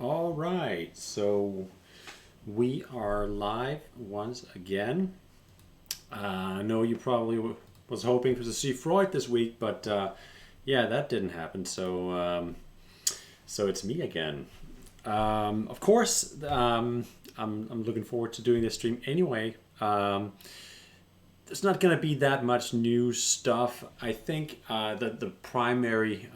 All right, so we are live once again. I know you probably was hoping to see Freud this week, but yeah, that didn't happen. So it's me again. Of course, I'm looking forward to doing this stream anyway. There's not going to be that much new stuff. I think that the primary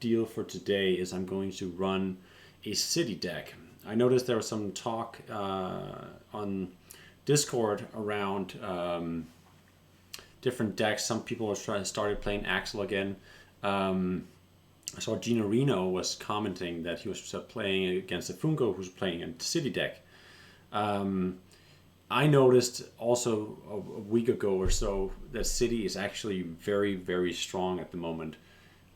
deal for today is I'm going to run a city deck. I noticed there was some talk on Discord around different decks. Some people have started playing Axel again. I saw Gino Reno was commenting that he was playing against a Funko who's playing a city deck. I noticed also a week ago or so that City is actually very, very strong at the moment.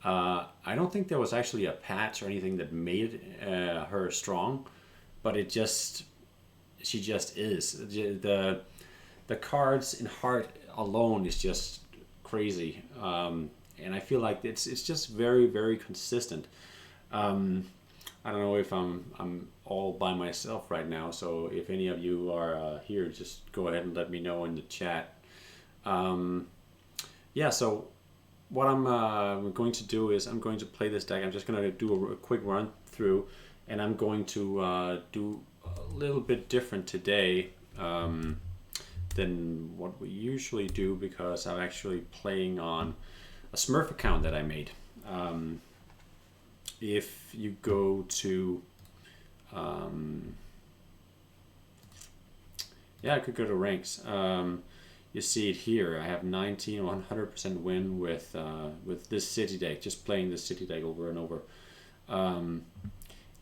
I don't think there was actually a patch or anything that made her strong, but she just is. The cards in Heart alone is just crazy, and I feel like it's just very, very consistent. I don't know if I'm all by myself right now, so if any of you are here, just go ahead and let me know in the chat. Yeah, so what I'm going to do is I'm going to play this deck. I'm just going to do a quick run through, and I'm going to do a little bit different today than what we usually do because I'm actually playing on a Smurf account that I made. If you go to yeah, I could go to ranks. You see it here. I have 19 100% win with this city deck, just playing this city deck over and over. And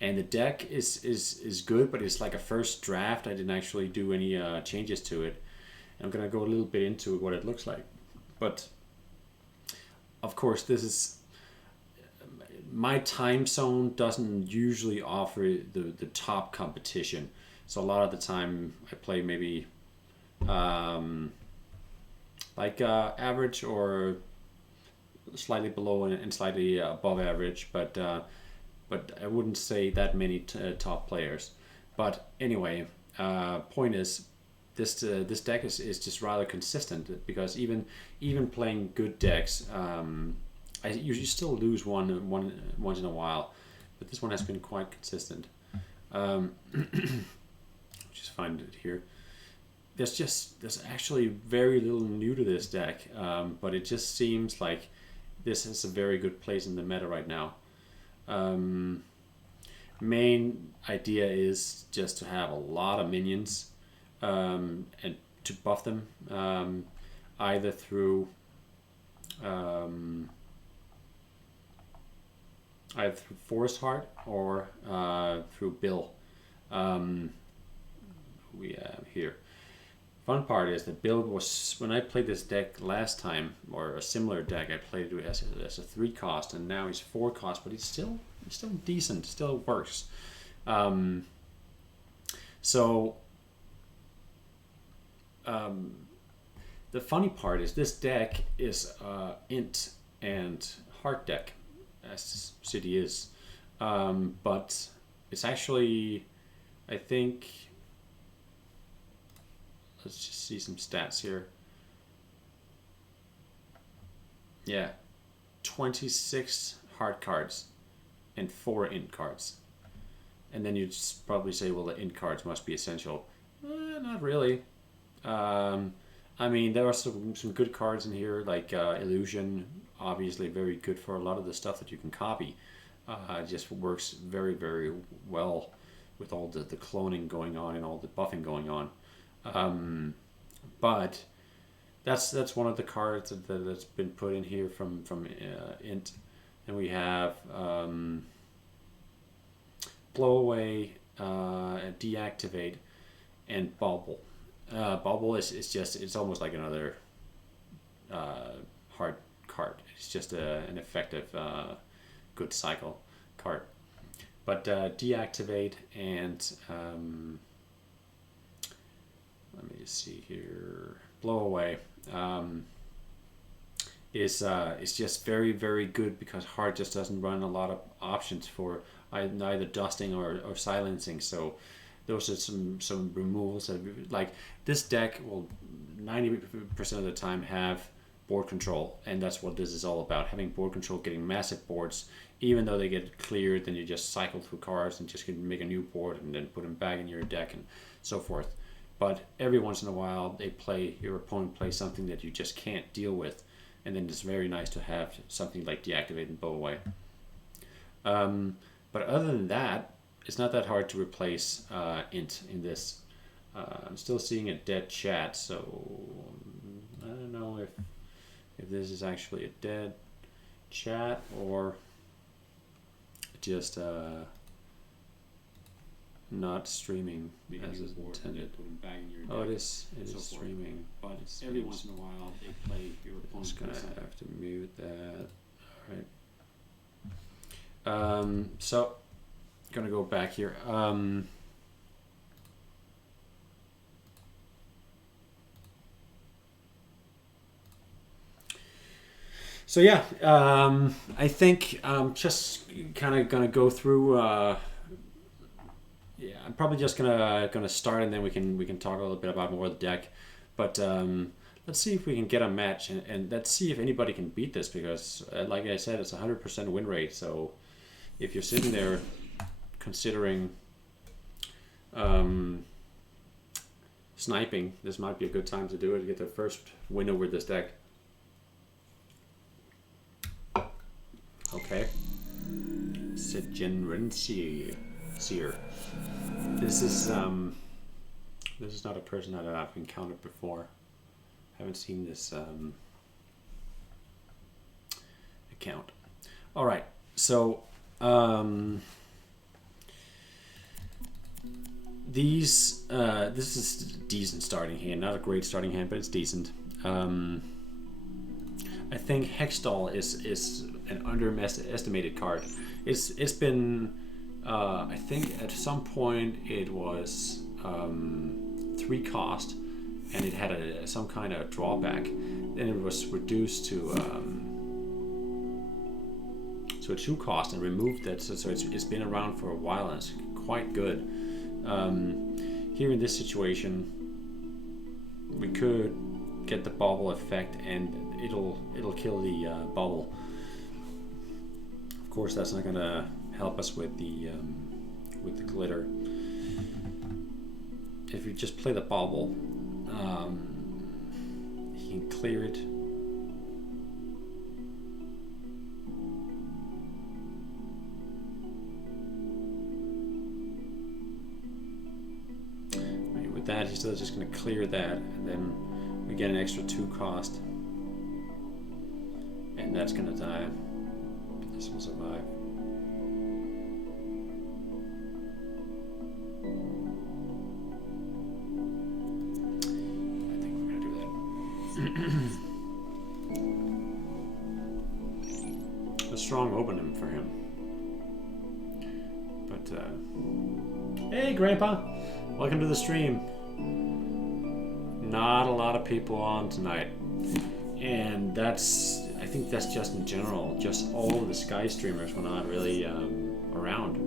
the deck is good, but it's like a first draft. I didn't actually do any changes to it. I'm gonna go a little bit into what it looks like, but of course this is my time zone doesn't usually offer the top competition. So a lot of the time I play maybe average or slightly below and slightly above average, but I wouldn't say that many top players. But anyway, point is this deck is just rather consistent because even playing good decks, I usually still lose one once in a while, but this one has been quite consistent. Just find it here. There's actually very little new to this deck, but it just seems like this is a very good place in the meta right now. Main idea is just to have a lot of minions and to buff them either through Forest Heart or through Bill. We have here. Fun part is that Bill was, when I played this deck last time, or a similar deck, I played it as a 3 cost, and now he's 4 cost, but he's still decent, still works. The funny part is this deck is INT and Heart deck, as City is, but it's actually, I think, let's just see some stats here. Yeah, 26 Heart cards and 4 INT cards. And then you'd probably say, well, the INT cards must be essential. Not really. I mean, there are some good cards in here, like Illusion, obviously very good for a lot of the stuff that you can copy. It just works very, very well with all the cloning going on and all the buffing going on. But that's one of the cards that's been put in here from INT. And we have Blow Away, Deactivate, and Bauble. Bauble is just, it's almost like another hard card. It's just an effective good cycle card. But Deactivate and let me see here, Blow Away is just very, very good because Hard just doesn't run a lot of options for neither dusting or silencing. So those are some removals that, like, this deck will 90% of the time have board control, and that's what this is all about, having board control, getting massive boards. Even though they get cleared, then you just cycle through cards and just can make a new board and then put them back in your deck and so forth. But every once in a while, your opponent plays something that you just can't deal with, and then it's very nice to have something like Deactivate and Bow Away. But other than that, it's not that hard to replace INT in this. I'm still seeing a dead chat, so I don't know if this is actually a dead chat or just not streaming as intended. Oh, it is streaming. But every once in a while they play your opponent. I'm just gonna have to mute that. All right. So gonna go back here. So yeah, I think I'm just kind of gonna go through. Yeah, I'm probably just gonna start, and then we can talk a little bit about more of the deck. But let's see if we can get a match, and let's see if anybody can beat this, because like I said, it's 100% win rate. So if you're sitting there considering sniping, this might be a good time to do it, to get the first win over this deck. Okay. Segenrency Seer. This is not a person that I've encountered before. Haven't seen this account. All right. So this is a decent starting hand. Not a great starting hand, but it's decent. I think Hextall is an underestimated card. It's been I think at some point it was 3 cost, and it had some kind of drawback. Then it was reduced to a 2 cost and removed that. So it's been around for a while, and it's quite good. Here in this situation, we could get the bubble effect, and it'll kill the bubble. Of course, that's not gonna help us with the glitter. If we just play the bubble, he can clear it. With that, he's still just going to clear that, and then we get an extra 2 cost, and that's going to die. This will survive. I think we're going to do that. A strong opening for him. But hey, Grandpa, welcome to the stream. Not a lot of people on tonight, and I think that's just in general. Just all of the Sky streamers were not really around.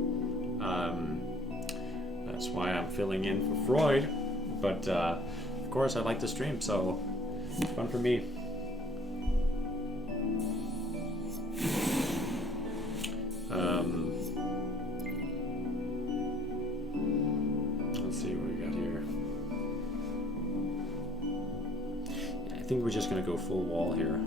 That's why I'm filling in for Freud. But of course, I like to stream, so it's fun for me. Let's see what we got here. I think we're just going to go full wall here.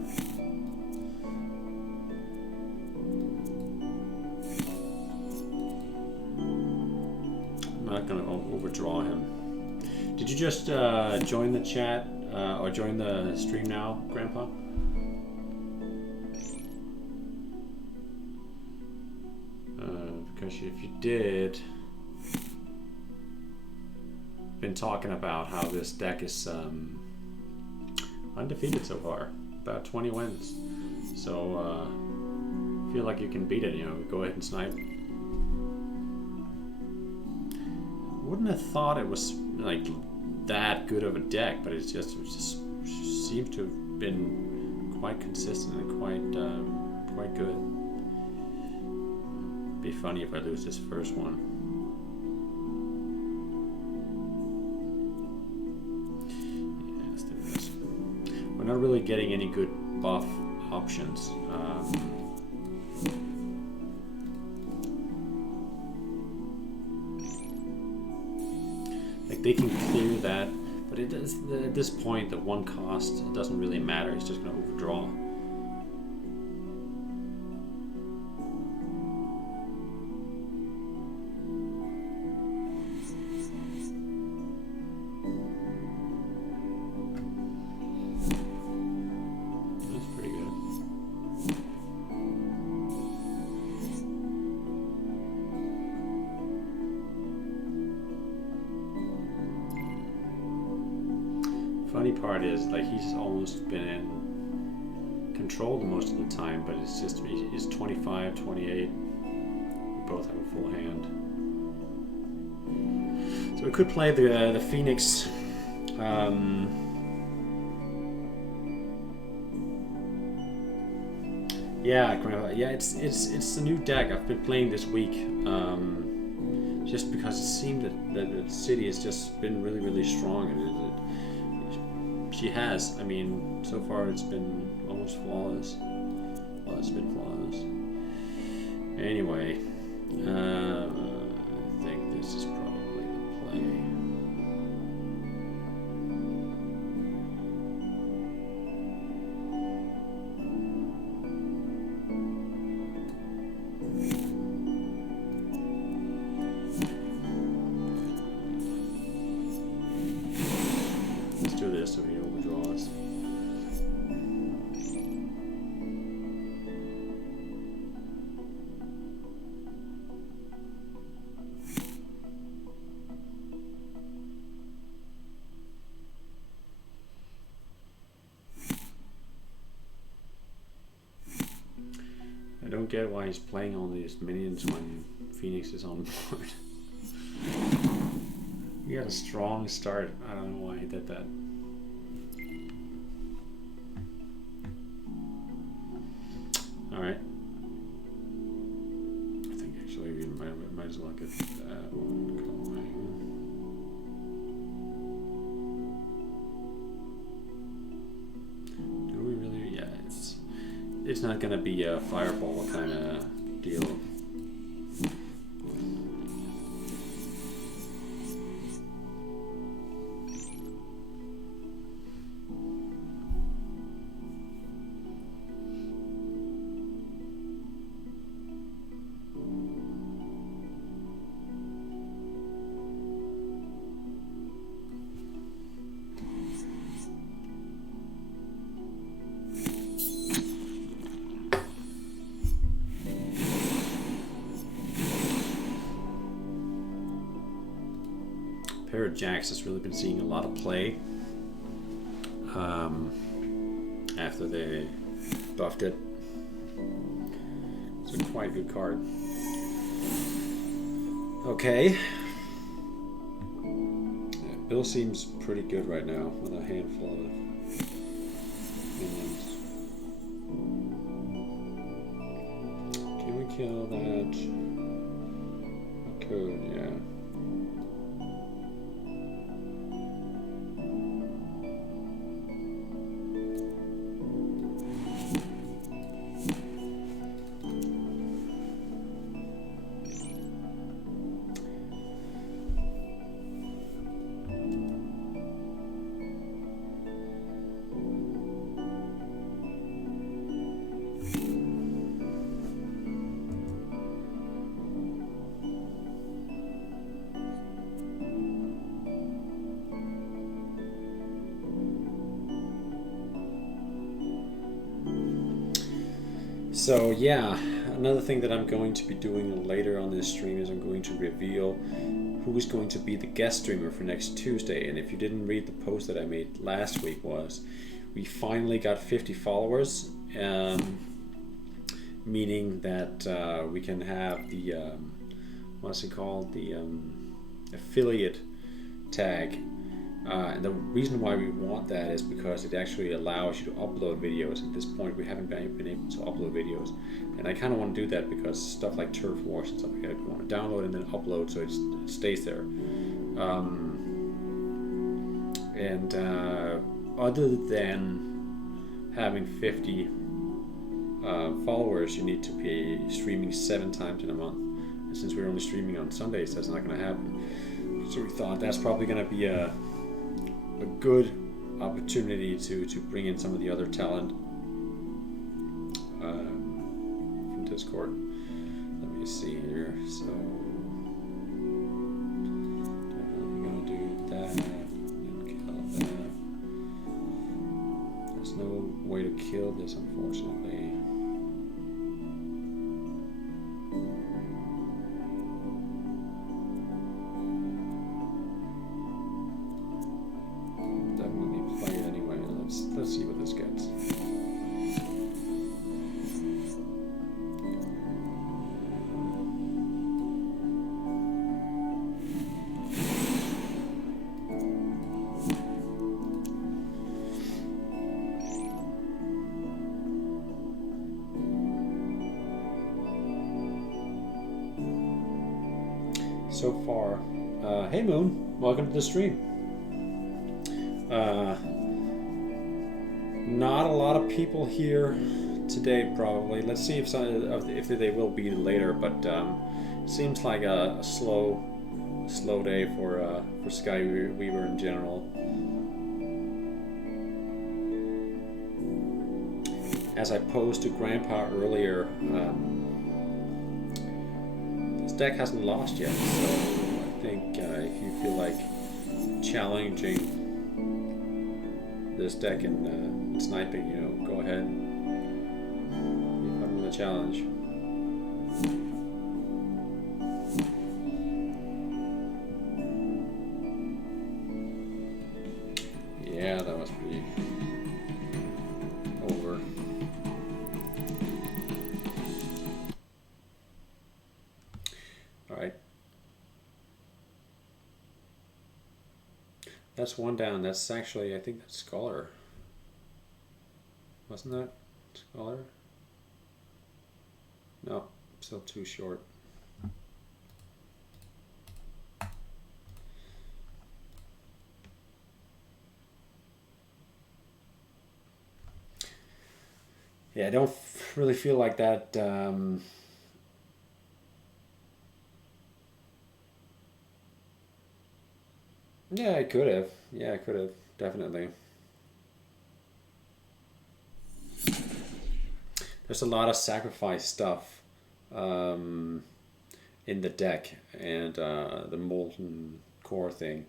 I'm not going to overdraw him. Did you just join the chat or join the stream now, Grandpa? Because if you did, been talking about how this deck is undefeated so far, about 20 wins. So feel like you can beat it. Go ahead and snipe. Wouldn't have thought it was like that good of a deck, but it just seems to have been quite consistent and quite good. Be funny if I lose this first one. Yeah, let's do this. We're not really getting any good buff options. Like they can clear that, but it does, at this point, the one cost, it doesn't really matter. It's just going to overdraw. Funny part is, like, he's almost been in control most of the time, but it's just, he's 25, 28. We both have a full hand. So we could play the Phoenix. Yeah, it's the new deck I've been playing this week. Just because it seemed that the city has just been really, really strong, and she has. I mean, so far it's been almost flawless. Well, it's been flawless. Anyway, I think this is probably the play. Let's do this so he overdraws. I don't get why he's playing all these minions when Phoenix is on board. He got a strong start. I don't know why he did that. Alright. I think actually we might as well get that one going. Do we really? Yeah, it's not gonna be a fireball kind of deal. Pair of jacks has really been seeing a lot of play after they buffed it. It's a quite good card. Okay. Yeah, Bill seems pretty good right now with a handful of minions. Can we kill that? We could, yeah. So yeah, another thing that I'm going to be doing later on this stream is I'm going to reveal who is going to be the guest streamer for next Tuesday. And if you didn't read the post that I made last week, was we finally got 50 followers, meaning that we can have the what's it called, the affiliate tag And the reason why we want that is because it actually allows you to upload videos. At this point, we haven't been able to upload videos, and I kind of want to do that because stuff like Turf Wars and stuff like that, we want to download and then upload so it stays there. And other than having 50 followers, you need to be streaming 7 times in a month. And since we're only streaming on Sundays, that's not going to happen. So we thought that's probably going to be a good opportunity to bring in some of the other talent from Discord. Let me see here. So definitely gonna do that and kill that. There's no way to kill this, unfortunately. Let's see what this gets. So far, hey Moon, welcome to the stream. Not a lot of people here today, probably. Let's see if they will be later. But seems like a slow day for Skyweaver in general. As I posed to Grandpa earlier, this deck hasn't lost yet, so I think if you feel like challenging this deck and sniping, go ahead. Be fun with a challenge. Yeah, that must be over. All right. That's one down. That's actually, I think that's Scholar. Wasn't that Scholar? No, still too short. Yeah, I don't really feel like that. Yeah, I could have. Yeah, I could have. Definitely. There's a lot of sacrifice stuff in the deck, and the molten core thing.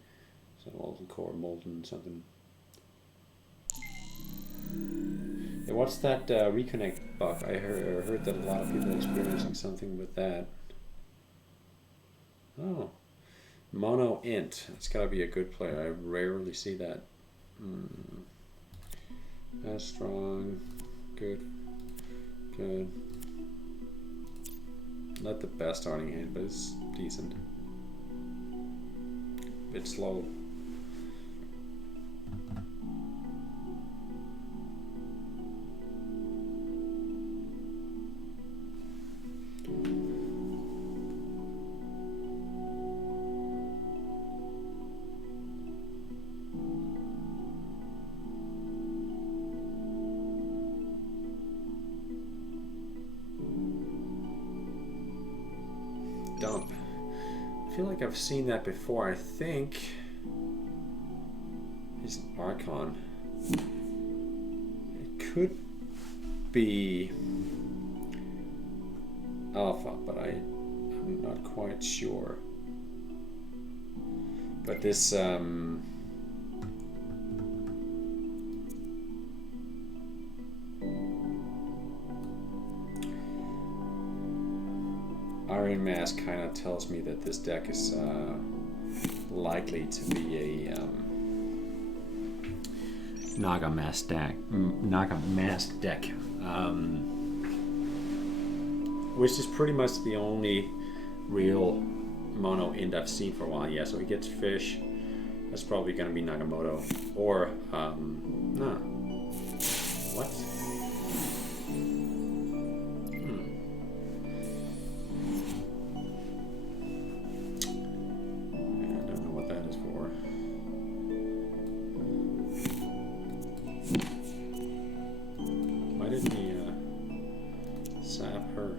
So molten core, molten something. Yeah, what's that reconnect bug? I heard that a lot of people are experiencing something with that. Oh, mono int. It's gotta be a good player. I rarely see that. That's strong. Good. Good. Not the best starting hand, but it's decent. Bit slow. Dump. I feel like I've seen that before. I think he's an Archon. It could be Alpha, but I'm not quite sure. But this Iron Mask kind of tells me that this deck is likely to be a Naga Mask deck. Which is pretty much the only real mono int I've seen for a while. Yeah, so he gets fish, That's probably gonna be Nagamoto. Or, no. What? I don't know what that is for. Why didn't he, sap her?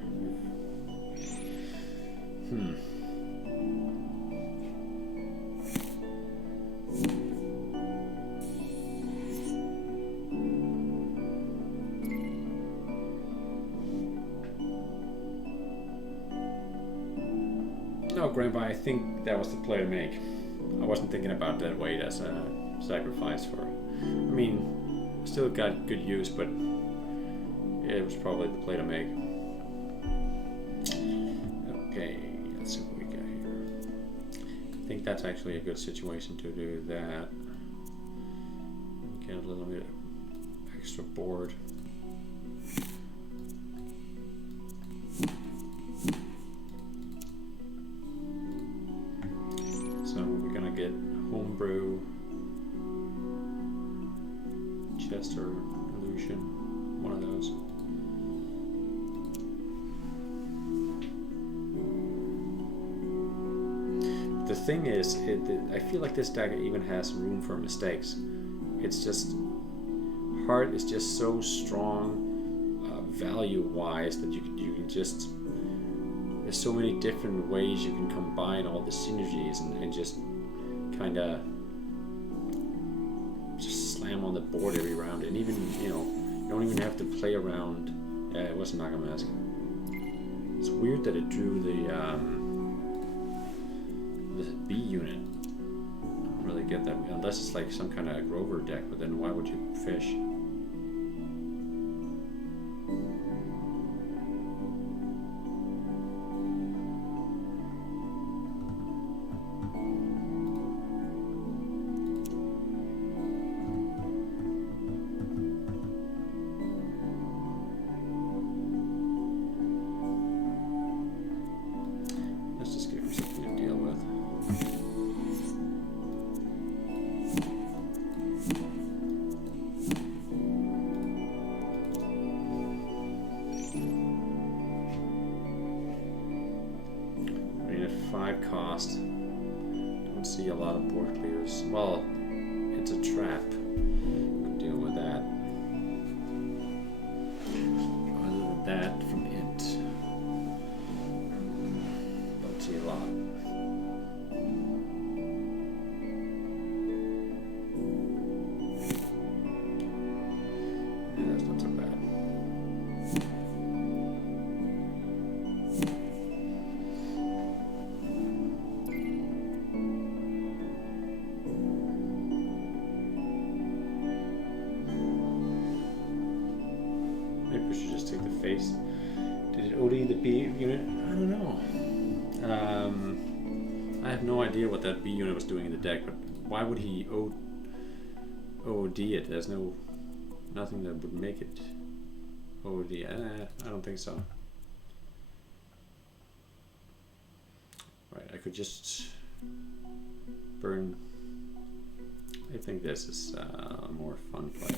No, Grandpa, I think that was the play to make. I wasn't thinking about that weight as a sacrifice for... I mean, still got good use, but it was probably the play to make. Okay, let's see what we got here. I think that's actually a good situation to do that. Get a little bit extra board. So we're gonna get Homebrew, Chester, Illusion, one of those. The thing is, I feel like this deck even has room for mistakes. It's just, Heart is just so strong value-wise that you can just, there's so many different ways you can combine all the synergies and just kind of just slam on the board every round. And even, you know, you don't even have to play around. Yeah, it wasn't Nagamask. It's weird that it drew the B unit. I don't really get that, unless it's like some kind of Grover deck, but then why would you fish? Let's just give him something to deal with. Cost. Don't see a lot of board clears. Well, it's a trap. Could deal with that. Other than that, from INT, don't see a lot. Yeah, that's not so bad. Maybe we should just take the face. Did it OD the B unit? I don't know. I have no idea what that B unit was doing in the deck, but why would he OD it? There's nothing that would make it OD. I don't think so. Right, I could just burn. I think this is a more fun play.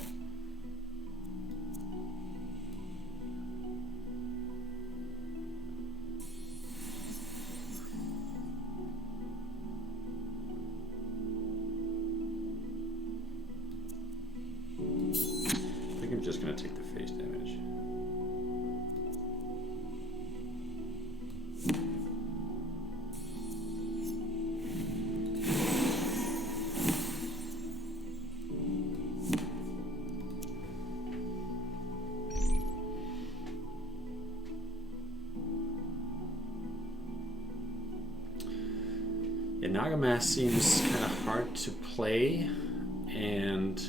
I'm just going to take the face damage. Yeah, Nagamask seems kind of hard to play, and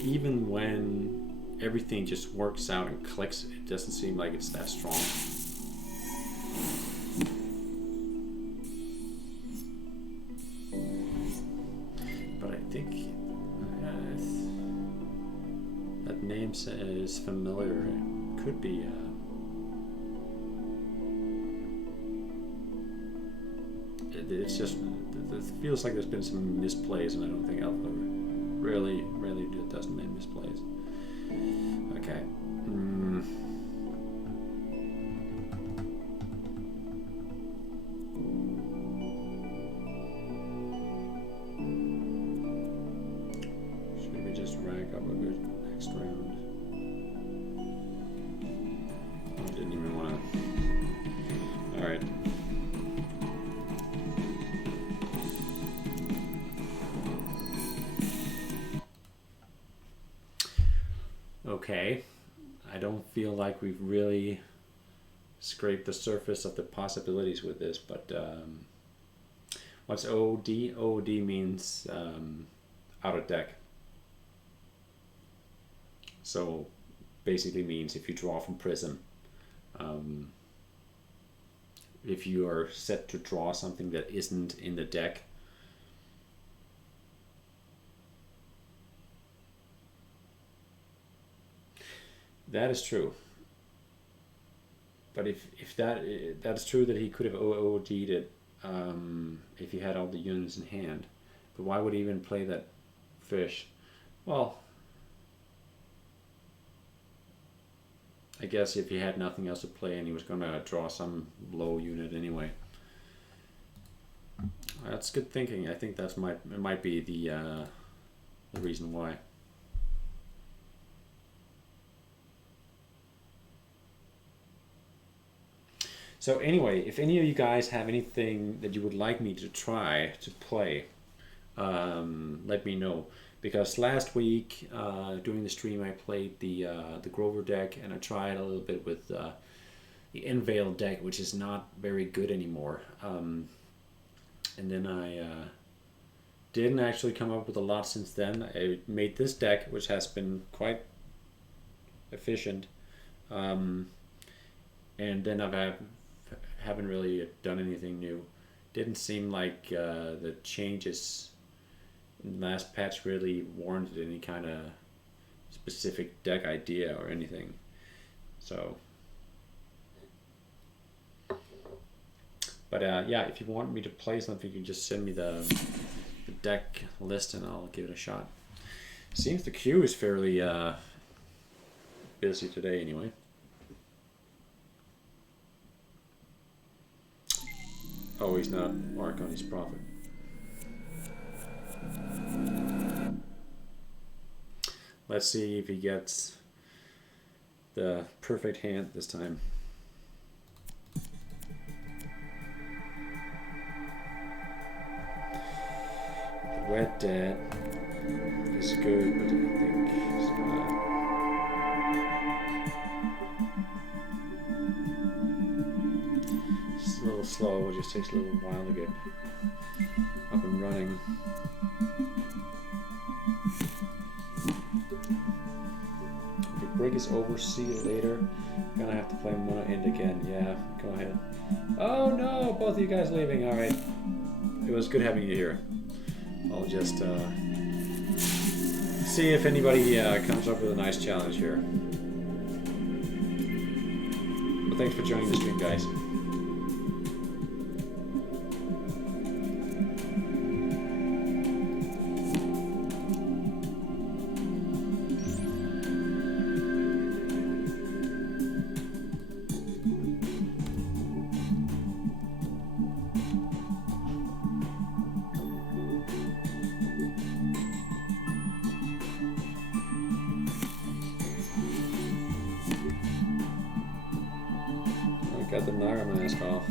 even when everything just works out and clicks, it doesn't seem like it's that strong. But I think that name is familiar. It could be it's just, it feels like there's been some misplays, and I don't think Alpha really doesn't make misplays. Okay. Should we just rank up a good next round? I didn't even want to. All right. Okay, I don't feel like we've really scraped the surface of the possibilities with this, but what's OOD? OOD means out of deck. So basically means if you draw from Prism, if you are set to draw something that isn't in the deck, that is true. But if that's true that he could have OOD'd it if he had all the units in hand. But why would he even play that fish? Well, I guess if he had nothing else to play and he was going to draw some low unit anyway. That's good thinking. I think it might be the reason why. So anyway, if any of you guys have anything that you would like me to try to play, let me know. Because last week during the stream I played the Grover deck, and I tried a little bit with the Enveil deck, which is not very good anymore. And then I didn't actually come up with a lot since then. I made this deck, which has been quite efficient. And then haven't really done anything new. Didn't seem like the changes in the last patch really warranted any kind of specific deck idea or anything. So, but yeah, if you want me to play something, you can just send me the deck list and I'll give it a shot. Seems the queue is fairly busy today anyway. Oh, he's not mark on his profit. Let's see if he gets the perfect hand this time. The Wet Dad is good, but I think he's not. It's a little slow, it just takes a little while to get up and running. If it break is over, see you later. I'm gonna have to play Mono End again. Yeah, go ahead. Oh no, both of you guys leaving. Alright. It was good having you here. I'll just see if anybody comes up with a nice challenge here. Well, thanks for joining the stream, guys. Got the Naga mask off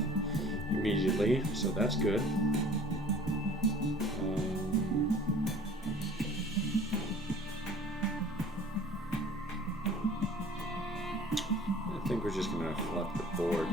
immediately, so that's good. I think we're just gonna flip the board.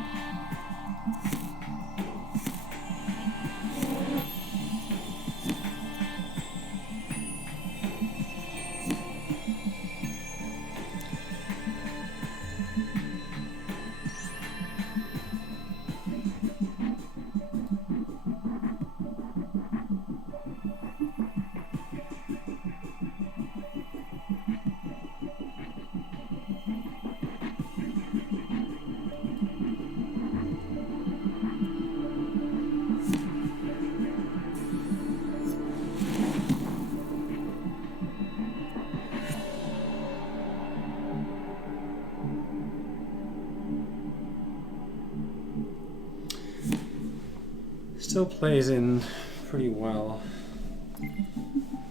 Still plays in pretty well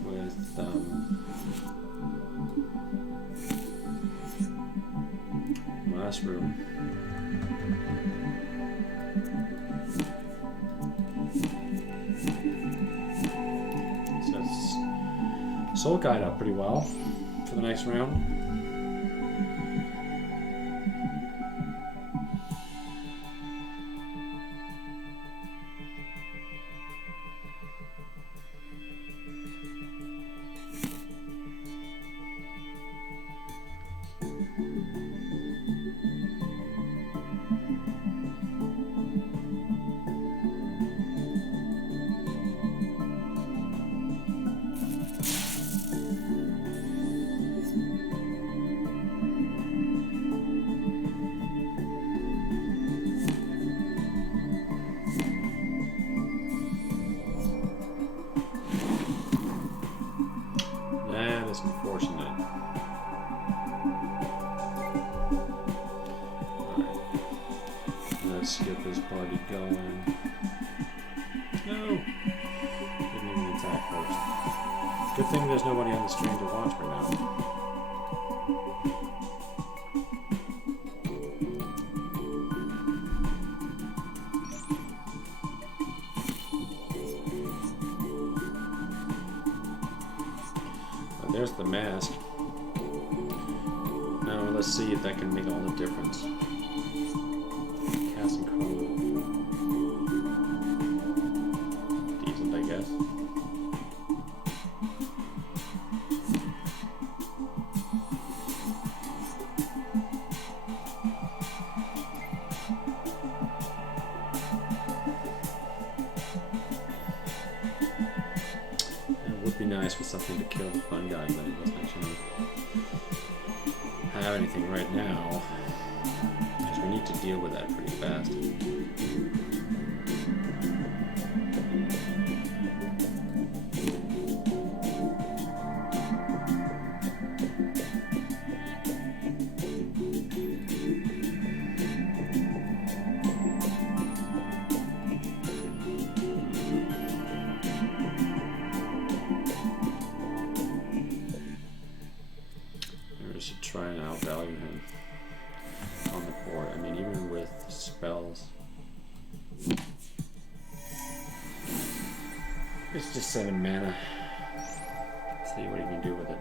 with last room. Sets Soul Guide up pretty well for the next round. Unfortunate. Alright. Let's get this party going. No! Didn't even attack first. Good thing there's nobody on the stream to watch right now. There's the mask. Now let's see if that can make all the difference. Casting code. Decent, I guess. Be nice with something to kill the fun guy, but it doesn't actually have anything right now, because we need to deal with that pretty fast. Try and outvalue him on the board. I mean, even with spells, it's just 7 mana. See what you can do with it.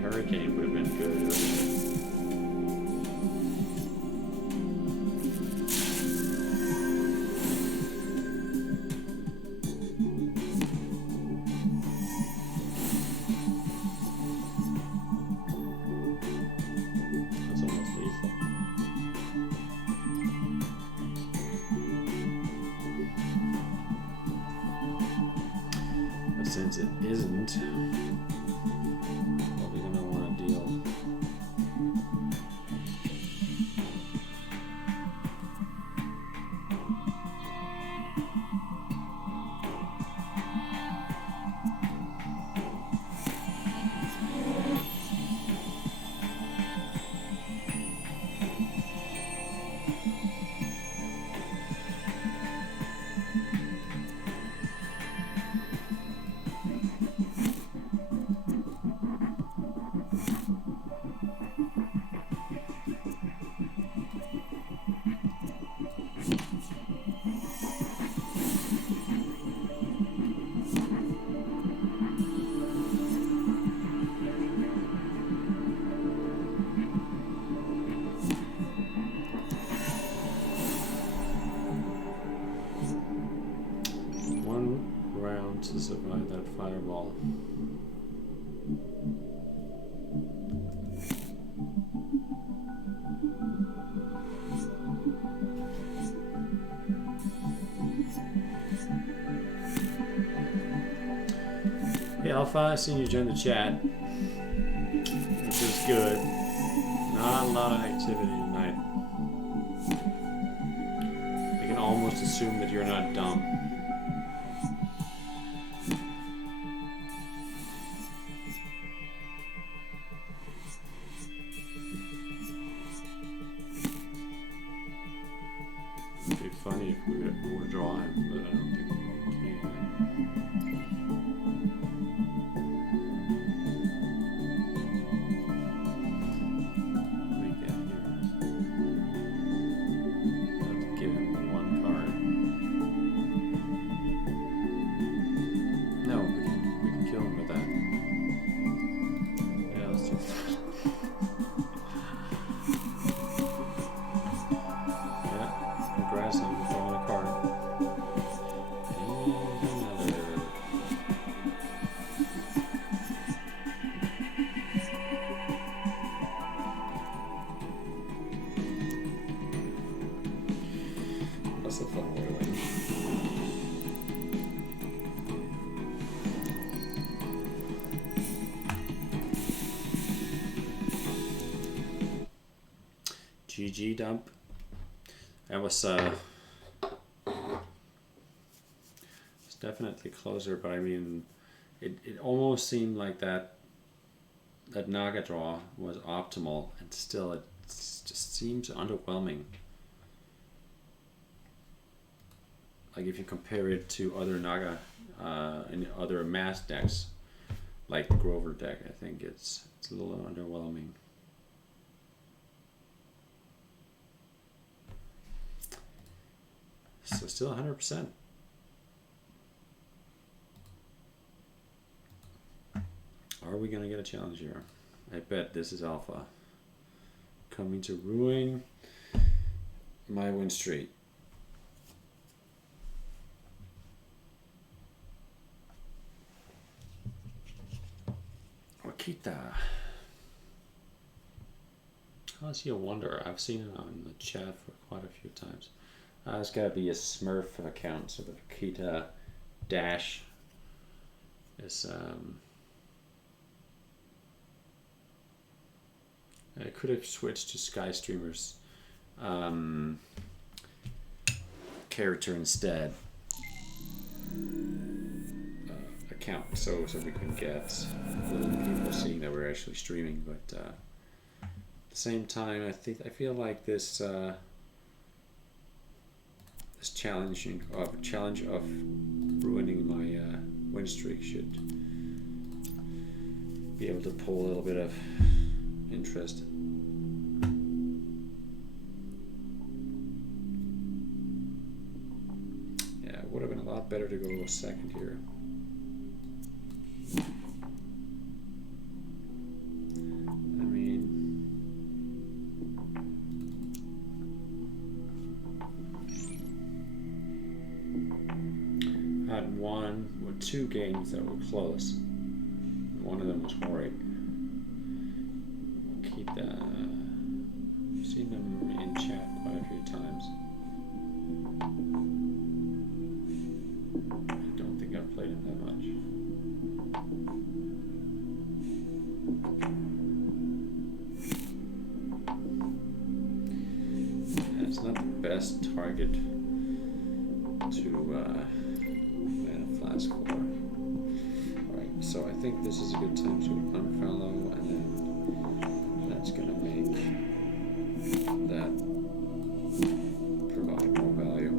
Hurricane would have been good. That's almost lethal. But since it isn't, firewall. Hey Alpha, I seen you join the chat, which is good. Not a lot of activity tonight. I can almost assume that you're not dumb. It'd be funny if we were drawing, but I don't think we can. GG dump. That was it's definitely closer, but I mean, it almost seemed like that Naga draw was optimal, and still it just seems underwhelming. Like if you compare it to other Naga and other mass decks, like the Grover deck, I think it's a little underwhelming. So still 100%. Are we gonna get a challenge here? I bet this is Alpha coming to ruin my win streak. Wakita. Oh, is he a wonder? I've seen it on the chat for quite a few times. It's got to be a Smurf account, so the Wakita dash is I could have switched to Sky Streamer's character instead account, so we can get little people seeing that we're actually streaming. But at the same time, I feel like this this challenge of ruining my win streak should be able to pull a little bit of interest. Yeah, it would have been a lot better to go second here. I mean, had one or two games that were close. One of them was Horrid. Keep that. I've seen them in chat quite a few times. I don't think I've played him that much. Yeah, it's not the best target to man a flask for. Alright, so I think this is a good time to unfollow, and then that's going to make that provide more value.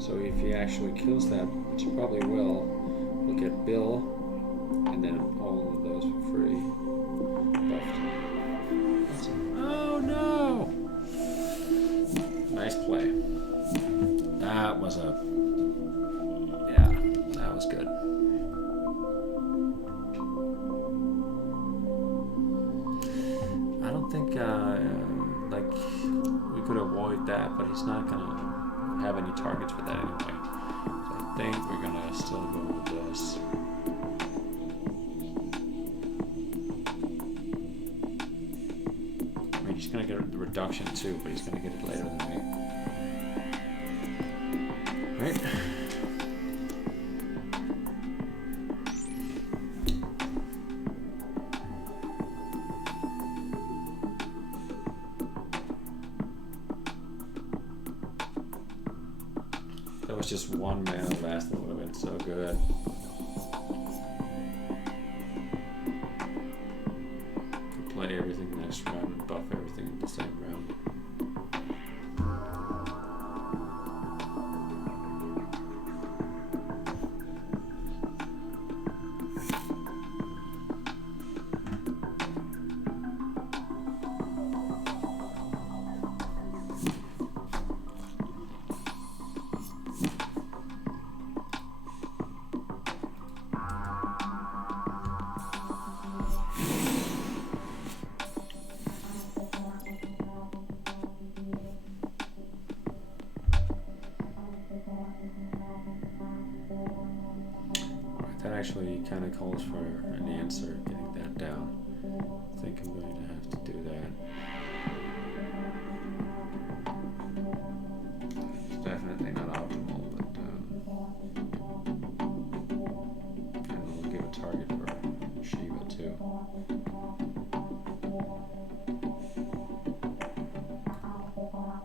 So if he actually kills that, which he probably will, we'll get Bill, and then all of those for free. Buffed. Oh no! Nice play. That was that was good. I don't think like we could avoid that, but he's not gonna have any targets for that anyway. So I think we're gonna still go with this. I mean, he's gonna get the reduction too, but he's gonna get it later than me. Right? That was just one mana less, that would have been so good. Play everything next round and buff everything in the same round. That actually kind of calls for an answer, getting that down. I think I'm going to have to do that. It's definitely not optimal, but and we'll give a target for Shiva too.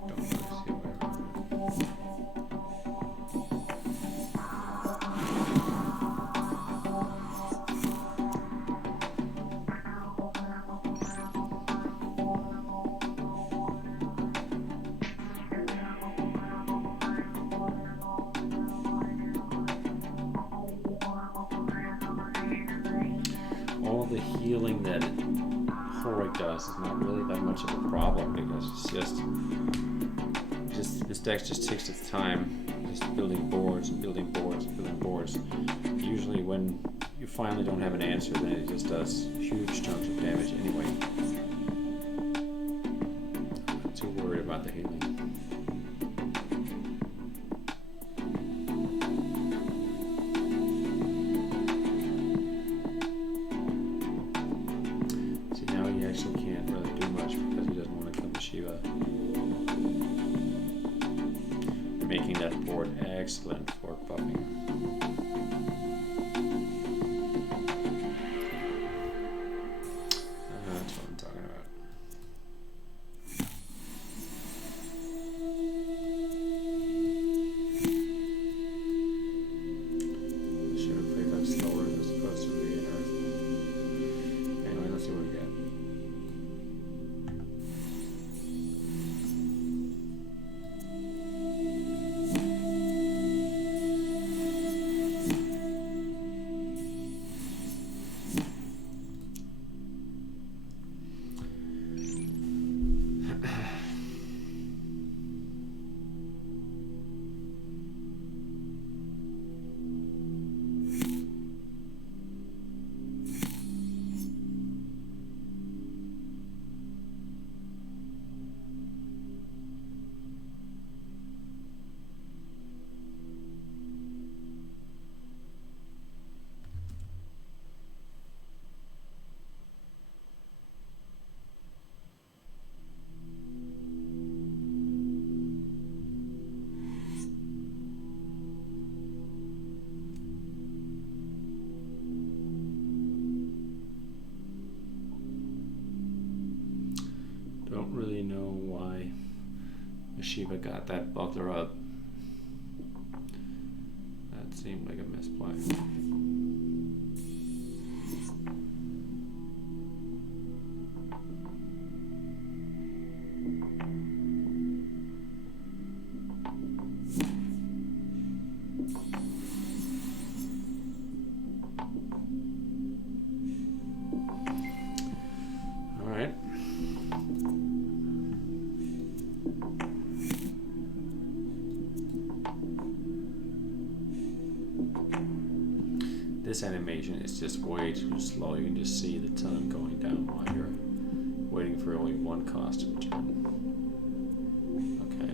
Don't really see where. All the healing that Freud does is not really that much of a problem, because it's just this deck just takes its time, just building boards and building boards and building boards. Usually when you finally don't have an answer, then it just does huge chunks of damage anyway. I'm not too worried about the healing. Can't really do much because he doesn't want to kill the Shiva. Making that board excellent for buffing. That's what I'm talking about. I should have played that slower as opposed to being Earth. Anyway, let's see what we get. Don't really know why Shiva got that buckler up. That seemed like a misplay. All right. This animation is just way too slow. You can just see the time going down while you're waiting for only one cost to return. Okay.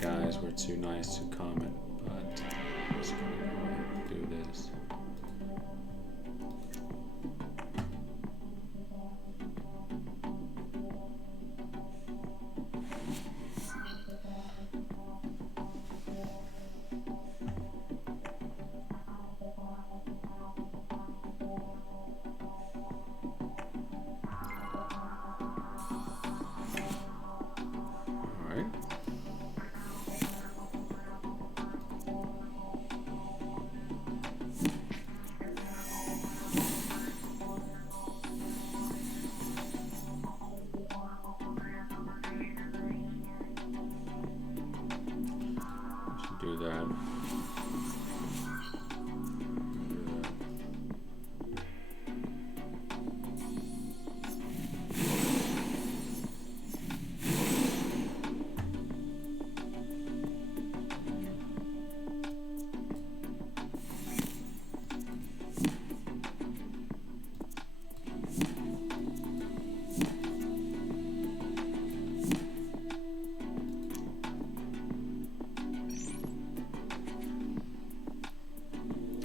guys were too nice to comment, but I'm just gonna go ahead and do this. Do that.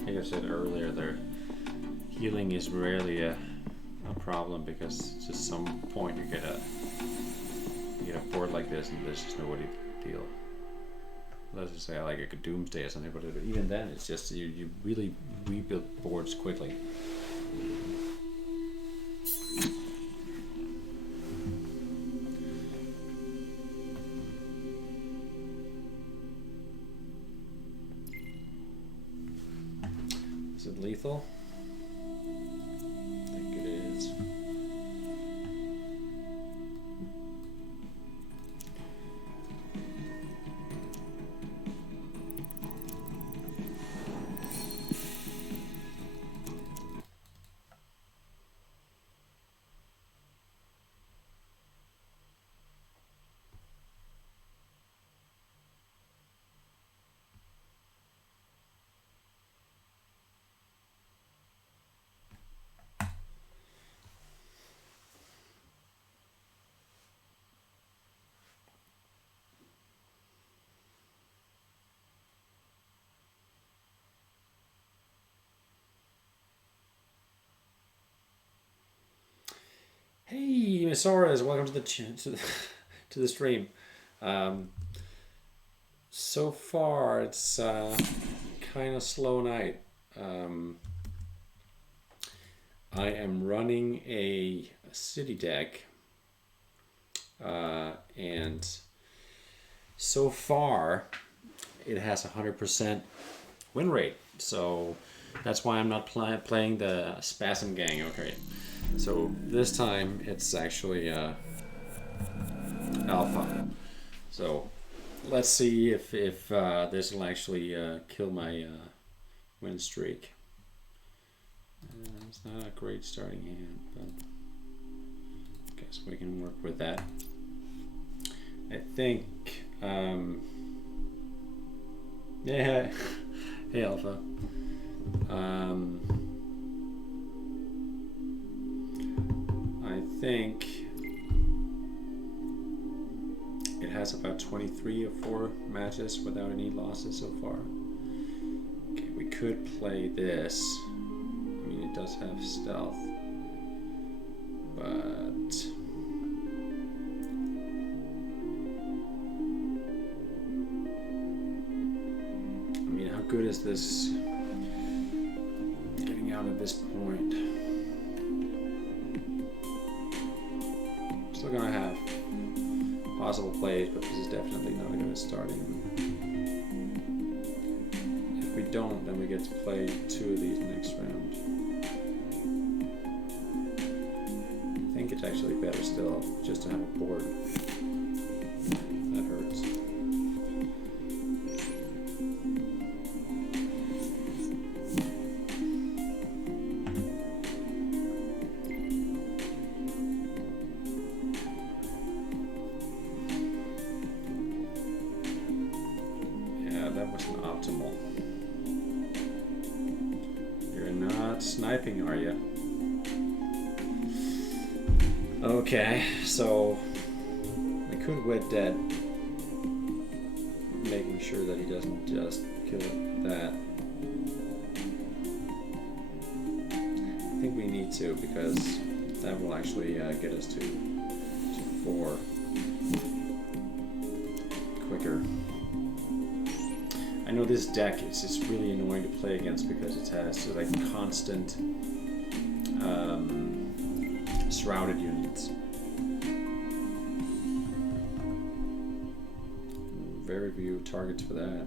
Like I said earlier, their healing is rarely a problem because it's just some point you get a board like this and there's just nobody to deal. Let's just say like a doomsday or something, but even then it's just you really rebuild boards quickly. Is it lethal? I think it is. Hey, Misoras, welcome to the to the stream. So far, it's kind of slow night. I am running a city deck, and so far, it has 100% win rate. So that's why I'm not playing the Spasm Gang. Okay. So this time it's actually alpha. So let's see if this will actually kill my win streak. It's not a great starting hand, but I guess we can work with that. I think, yeah, hey Alpha. I think it has about 23 or 4 matches without any losses so far. Okay, we could play this. I mean, it does have stealth, but I mean, how good is this getting out at this point? Still gonna have possible plays, but this is definitely not a good starting. If we don't, then we get to play 2 of these next round. I think it's actually better still just to have a board. That hurts. Sniping, are you? Okay, so we could wed dead. sure that he doesn't just kill that. I think we need to, because that will actually get us to 4 quicker. I know this deck is just really annoying to play against because it has like constant shrouded units. Very few targets for that.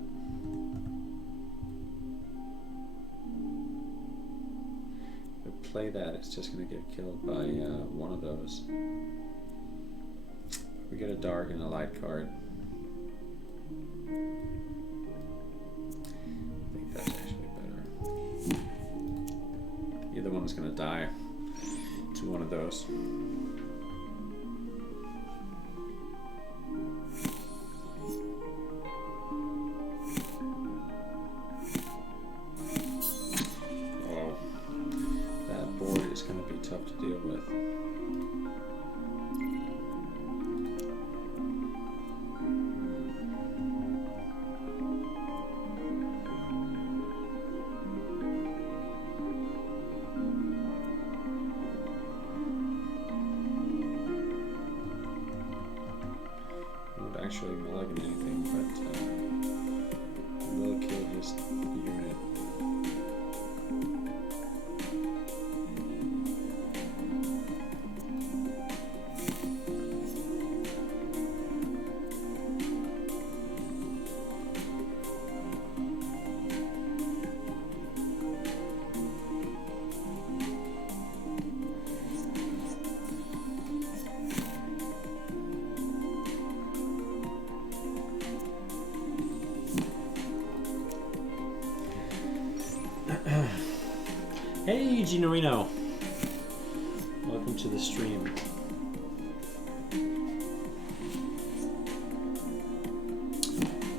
If I play that, it's just going to get killed by one of those. We get a dark and a light card. I think that's actually better. Either one is going to die to one of those. Oh, that board is going to be tough to deal with. Actually mulligan anything, but will kill his unit. Hey, Ginorino. Welcome to the stream.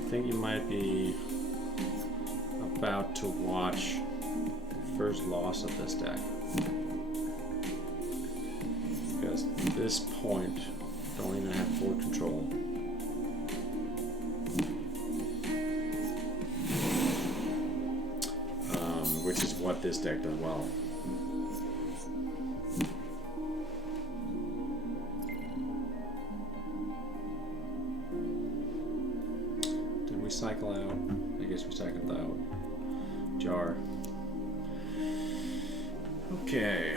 I think you might be about to watch the first loss of this deck. Because at this point, don't even have board control. Which is what this deck does well. Did we cycle out? I guess we cycled out. Jar. Okay.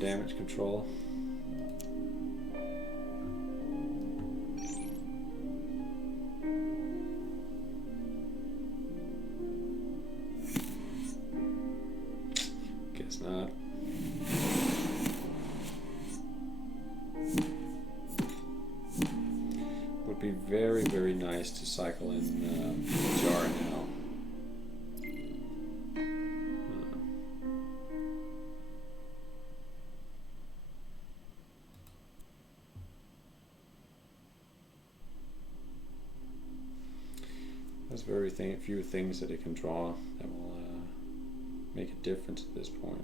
Damage control. Guess not. Would be very, very nice to cycle in Jar now. There's very few things that it can draw that will make a difference at this point.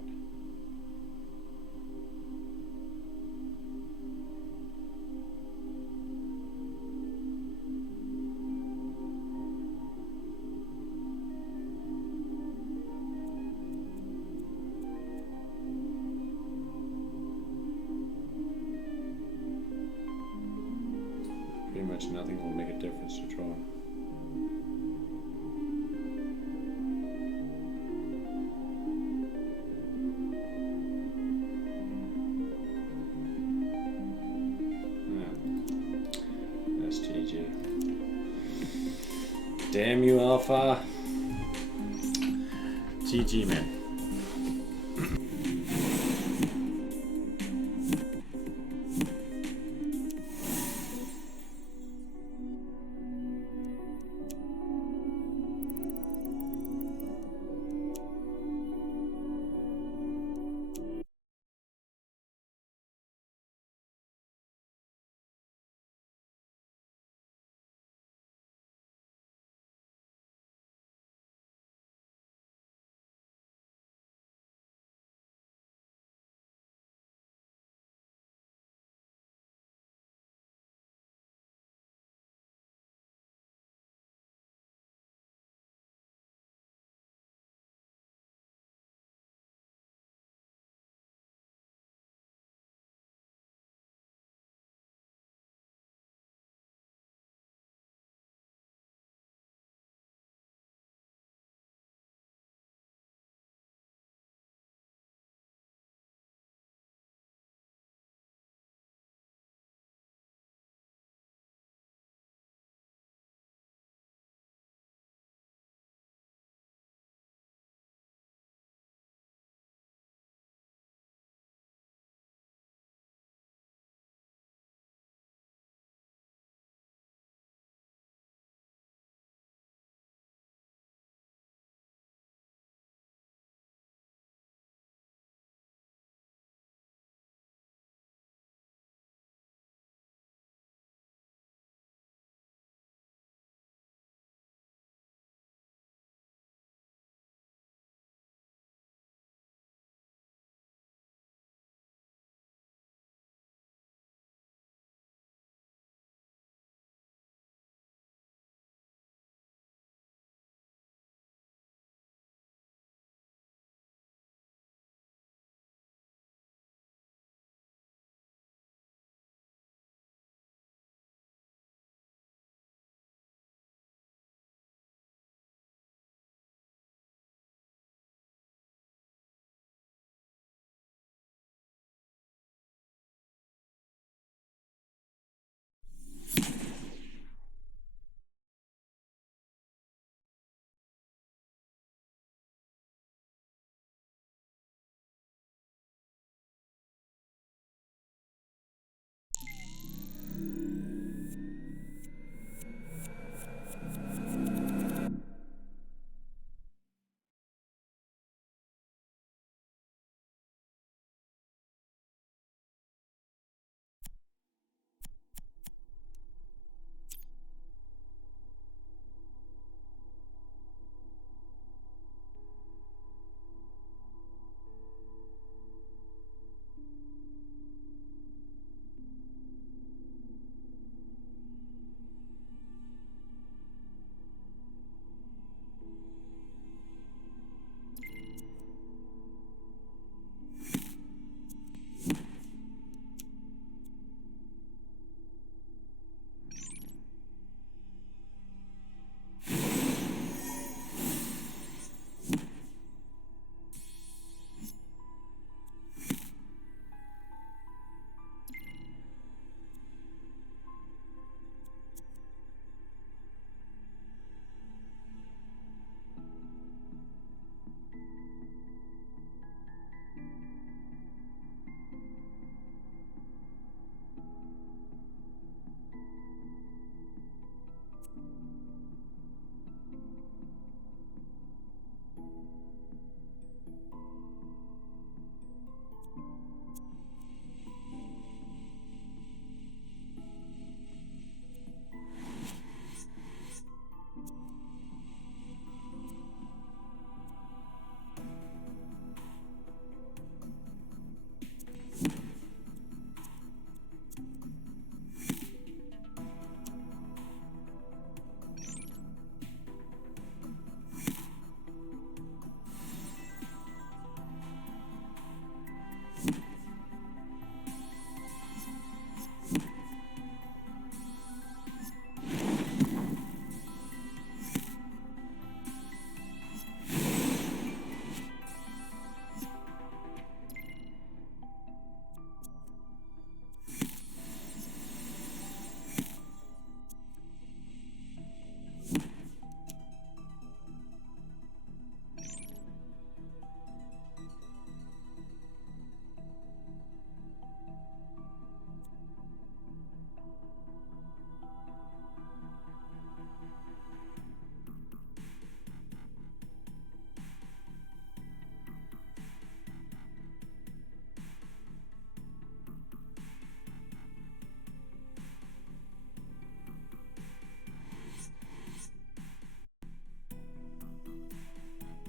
Pretty much nothing will make a difference to draw. Damn you, Alpha. GG, man.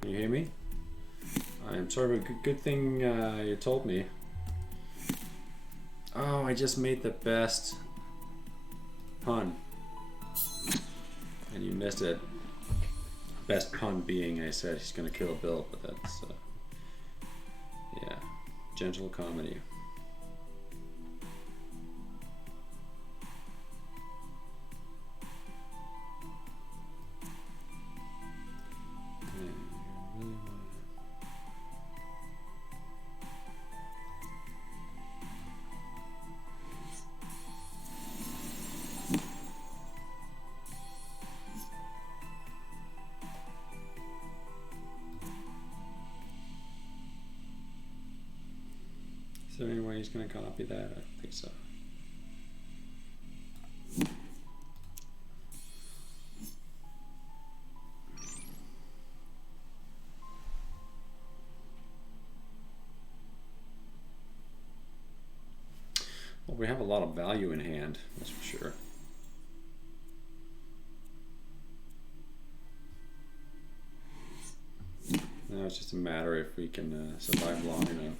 Can you hear me? I'm sorry, but good thing you told me. Oh, I just made the best pun. And you missed it. Best pun being I said he's gonna kill Bill, but that's, yeah, gentle comedy. Is there any way he's going to copy that? I don't think so. Well, we have a lot of value in hand, that's for sure. Now it's just a matter if we can survive long enough.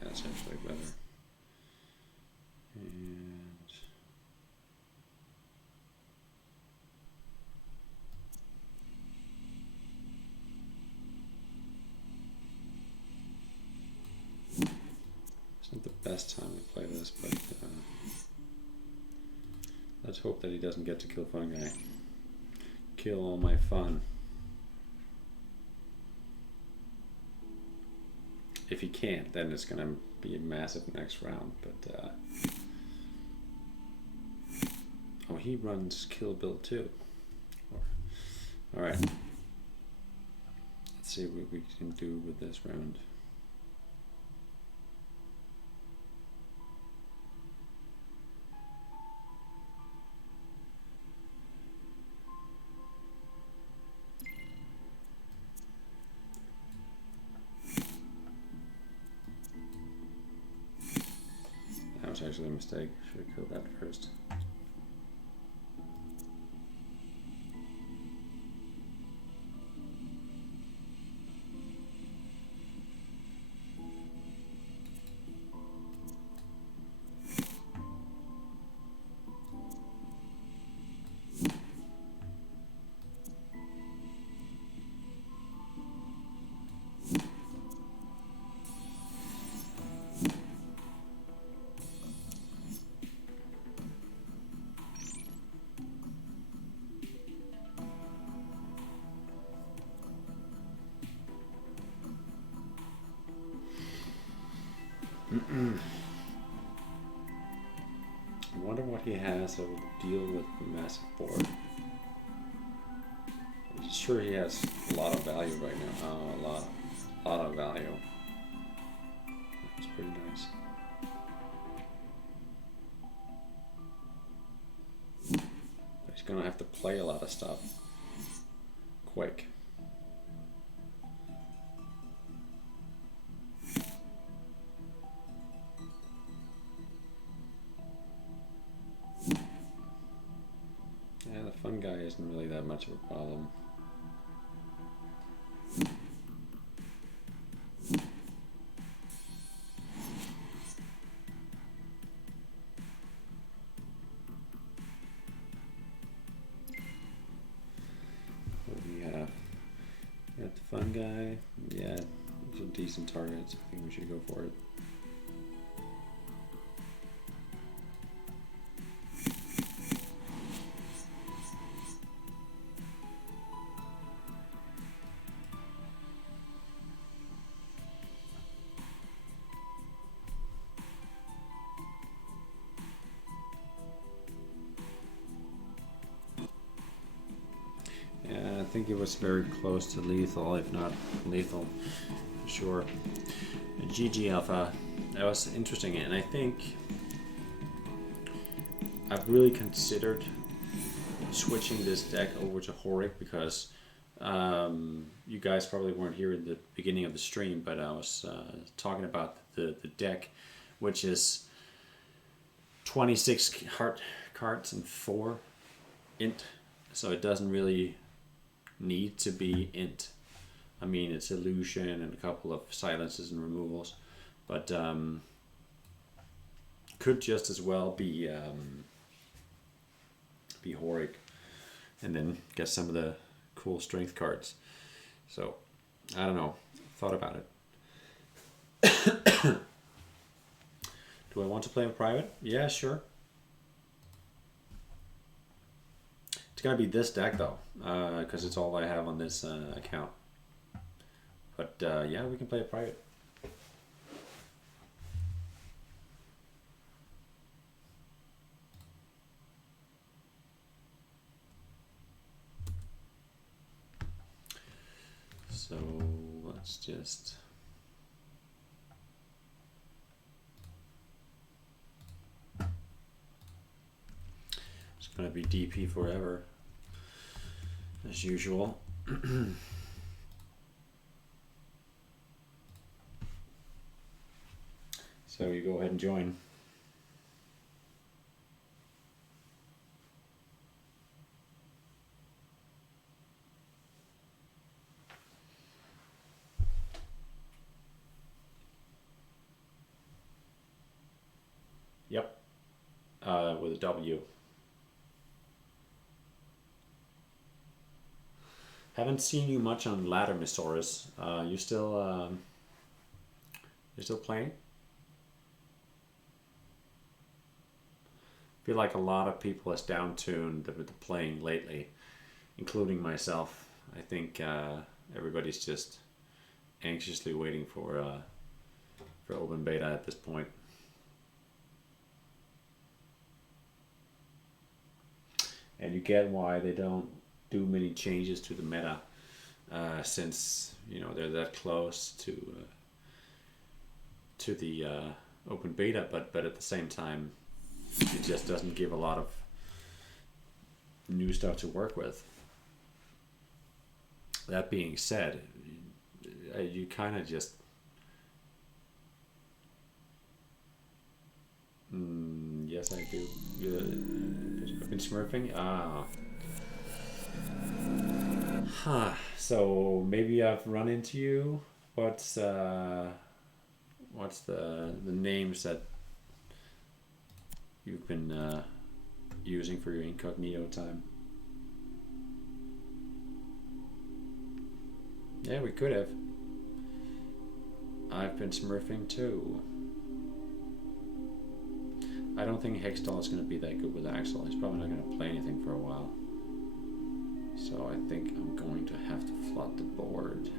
That's actually better. And it's not the best time to play this, but let's hope that he doesn't get to kill Fun Guy. Kill all my fun. If he can't, then it's going to be a massive next round. But oh, he runs Kill Bill too. All right. Let's see what we can do with this round. Actually a mistake. Should have killed that first. I wonder what he has that will deal with the massive board. I'm sure he has a lot of value right now. Oh, a lot of value. That's pretty nice. But he's gonna have to play a lot of stuff quick. Fun Guy isn't really that much of a problem. What do we have? We got the Fun Guy. Yeah, those are decent targets. I think we should go for it. I think it was very close to lethal, if not lethal, for sure. GG Alpha, that was interesting, and I think I've really considered switching this deck over to Horic because You guys probably weren't here at the beginning of the stream, but I was talking about the deck, which is 26 heart cards and 4 int, so it doesn't really need to be int. I mean, it's illusion and a couple of silences and removals, but could just as well be Horic, and then get some of the cool strength cards. So I don't know, thought about it. Do I want to play in private? Yeah, sure. It's gonna be this deck though, because it's all I have on this account. But yeah, we can play it private. So let's just... It's gonna be DP forever, as usual. So you go ahead and join. Yep, with a W. Haven't seen you much on ladder, Misaurus. You still you're still playing? I feel like a lot of people is down-tuned with the playing lately, including myself. I think everybody's just anxiously waiting for open beta at this point. And you get why they don't do many changes to the meta, since they're that close to the open beta, but at the same time, it just doesn't give a lot of new stuff to work with. That being said, you kind of just... yes, I do. I've been smurfing? Ah. Huh. So maybe I've run into you. What's the names that you've been using for your incognito time? Yeah, we could have. I've been smurfing too. I don't think Hextall is going to be that good with Axel. He's probably not going to play anything for a while. So I think I'm going to have to flood the board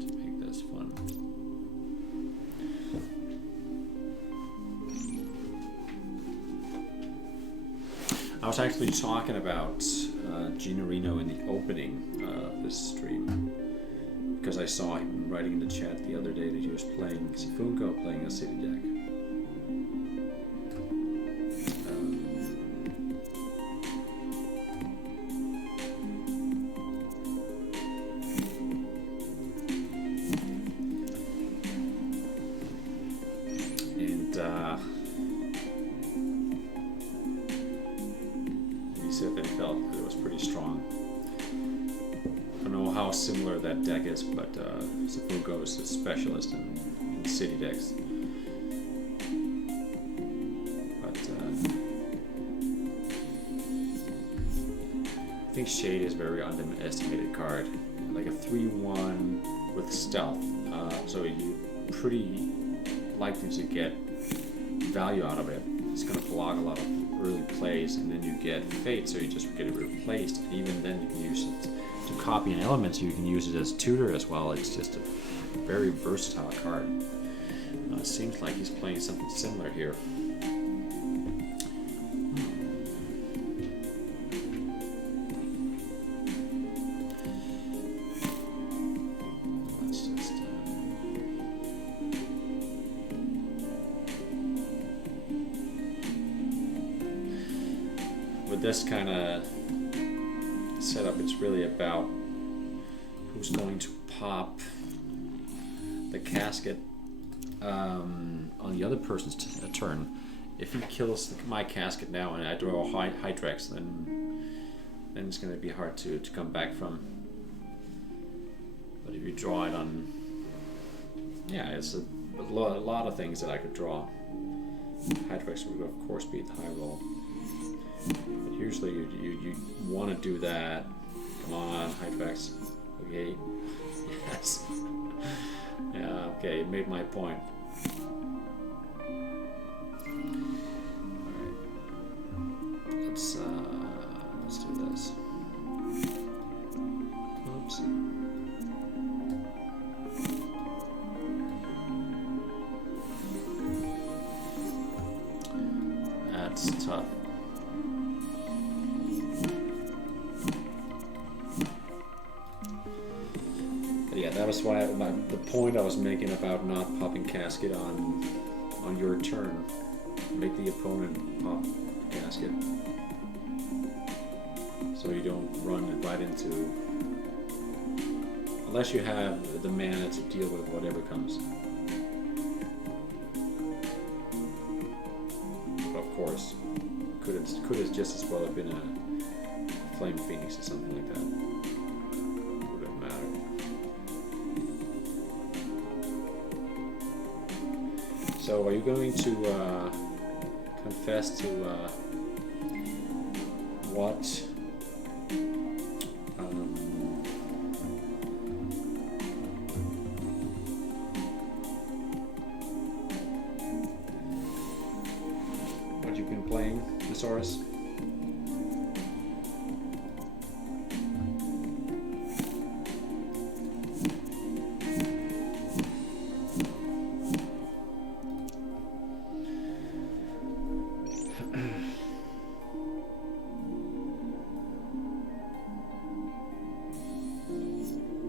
to make this fun. I was actually talking about Gino Reno in the opening of this stream, because I saw him writing in the chat the other day that he was playing Sifunko, playing a city deck. Deck is, but Sifunko is a specialist in city decks. But I think Shade is a very underestimated card, like a 3/1 with stealth. So you're pretty likely to get value out of it. It's going to block a lot of early plays, and then you get Fate, so you just get it replaced. And even then, you can use it to copy an element, so you can use it as tutor as well. It's just a very versatile card. It seems like he's playing something similar here. Let's just with this kind of setup, it's really about who's going to pop the casket on the other person's turn. If he kills my casket now and I draw a Hydrex, then it's going to be hard to come back from. But if you draw it on, yeah, it's a lot of things that I could draw. Hydrex would of course be the high roll, but usually you want to do that. Come on, Hydrex. Okay, yes. Yeah, okay, it made my point. Alright. Let's do this. Oops. That's tough. But yeah, that was why the point I was making about not popping casket on your turn. Make the opponent pop casket, so you don't run it right into, unless you have the mana to deal with whatever comes. Of course, could have just as well have been a Flame Phoenix or something like that. Wouldn't matter. So, are you going to confess to what? What you've been playing, Thesaurus?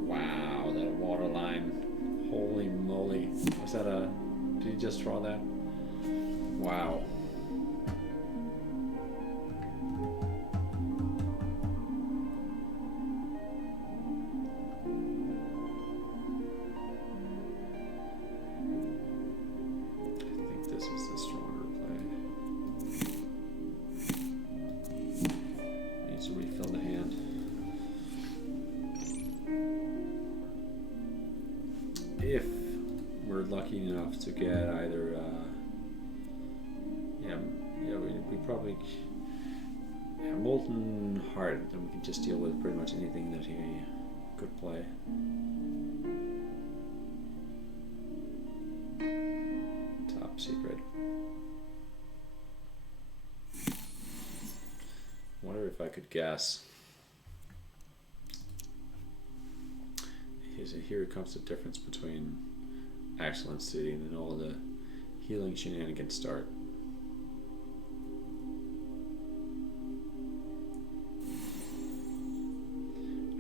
Wow, that water line. Holy moly. Was that a... Did you just draw that? Wow. If we're lucky enough to get either, we probably, Molten Heart, and we can just deal with pretty much anything that he could play. Top Secret. Wonder if I could guess. Here comes the difference between Excellent City and then all the healing shenanigans start.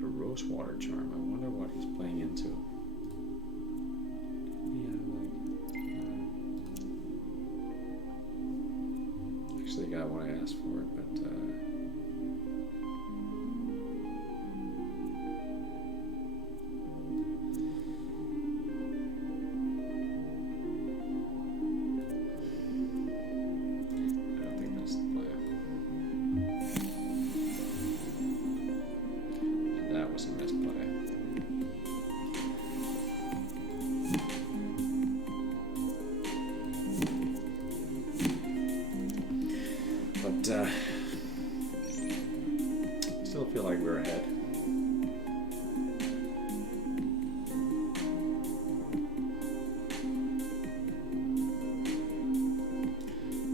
A Rosewater Charm. I wonder what he's playing into. Yeah, actually got what I asked for, but still feel like we're ahead.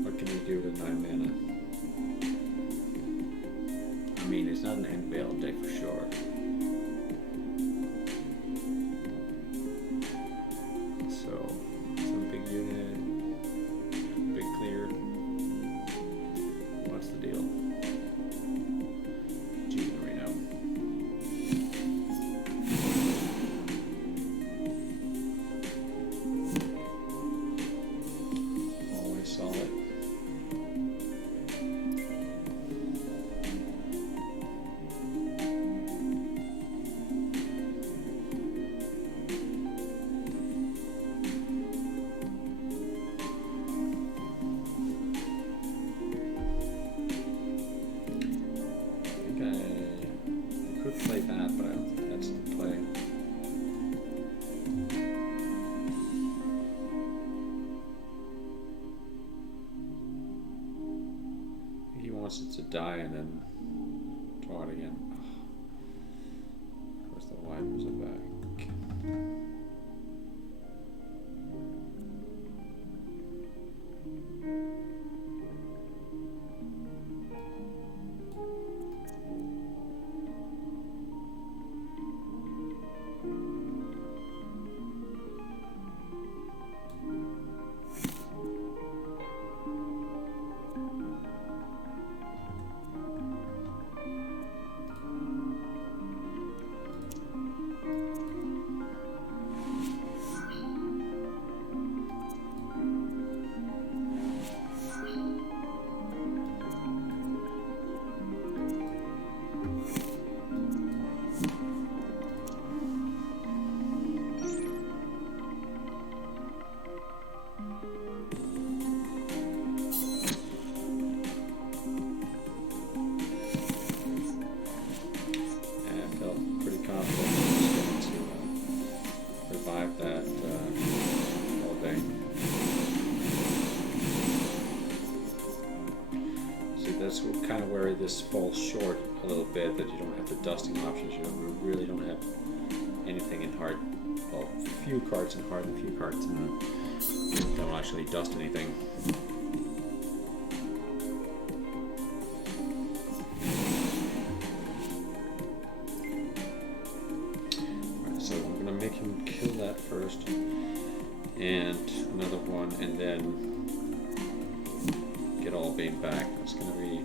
What can we do with 9 mana? I mean, it's not an end battle deck for sure. So, some big unit, big clear. What's the deal? wants it to die and then draw it again. Of course, the wipers are back. That's kind of where this falls short a little bit, that you don't have the dusting options. You really don't have anything in hard. Well, few cards in hard and few cards in don't actually dust anything. Alright, so I'm gonna make him kill that first, and another one, and then get all Bane back. That's gonna be,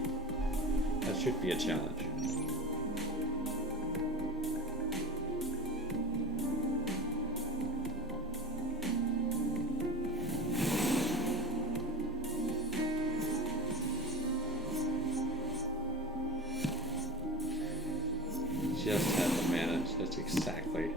that should be a challenge. Just have the mana, that's exactly.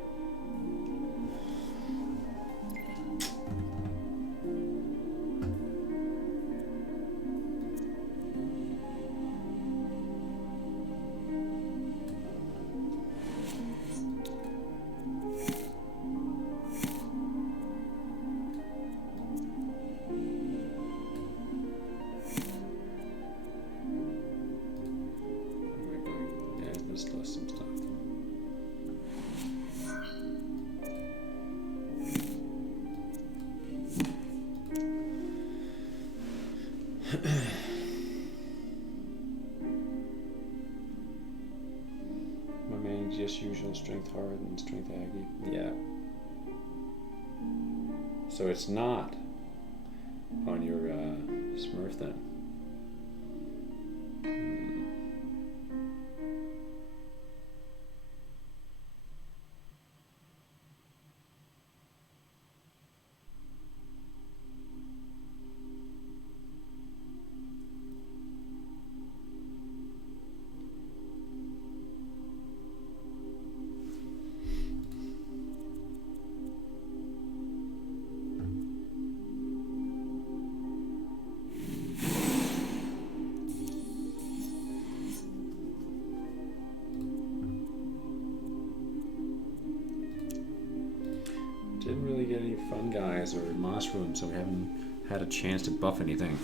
My main just usual strength hard and strength aggie. Yeah. So it's not on your Smurf then. Didn't really get any fun guys or moss rooms, so we haven't had a chance to buff anything.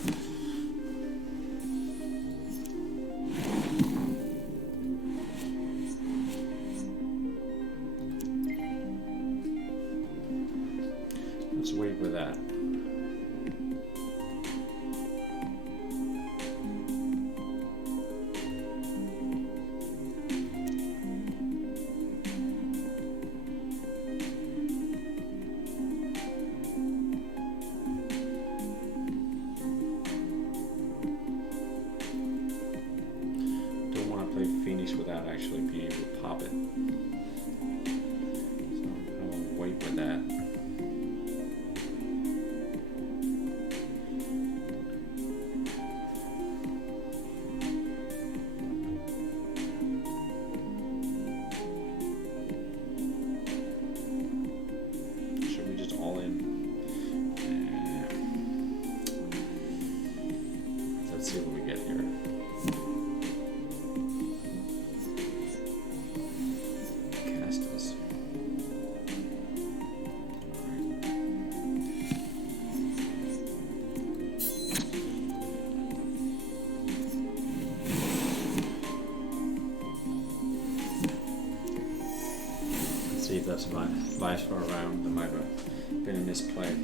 Let's wait with that. Without actually being able to pop it. So I'll wait with that. Should we just all in? Let's see what we get here. That's my life for a round. That might have been a misplay.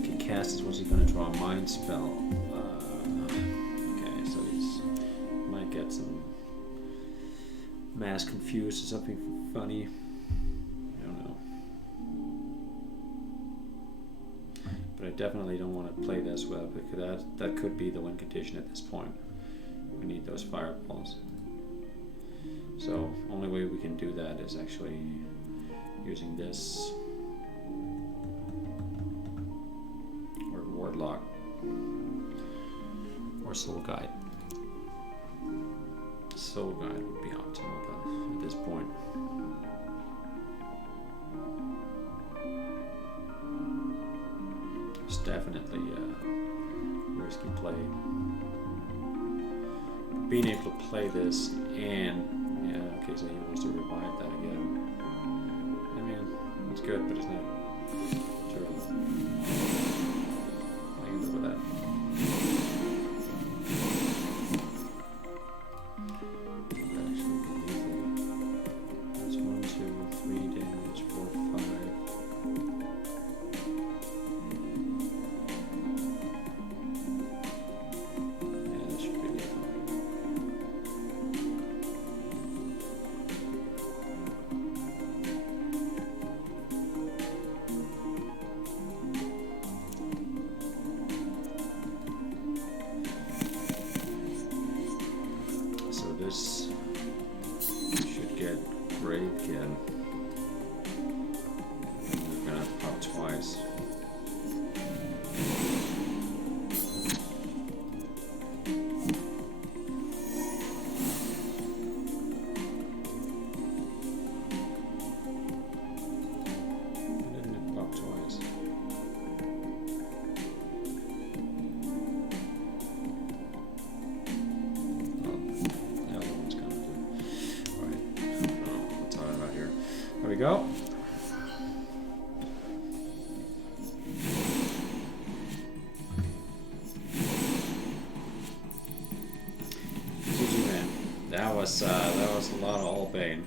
Okay, cast is what's he gonna draw? Mind spell. Okay, so he's might get some mass confused or something funny. I don't know. But I definitely don't want to play this well because that could be the win condition at this point. We need those fireballs. So only way we can do that is actually using this or Wardlock or Soul Guide. Soul Guide would be optimal at this point. It's definitely a risky play. Being able to play this and yeah, okay, so he wants to revive that again. I mean, it's good, but it's not terrible. I can live with that. That actually be lethal. That's 1, 2, 3 damage, 4, 5. Yeah, that should be lethal. This should get great again. We're gonna pop twice. Why didn't it pop twice? There we go. GG, man. That was a lot of Albane.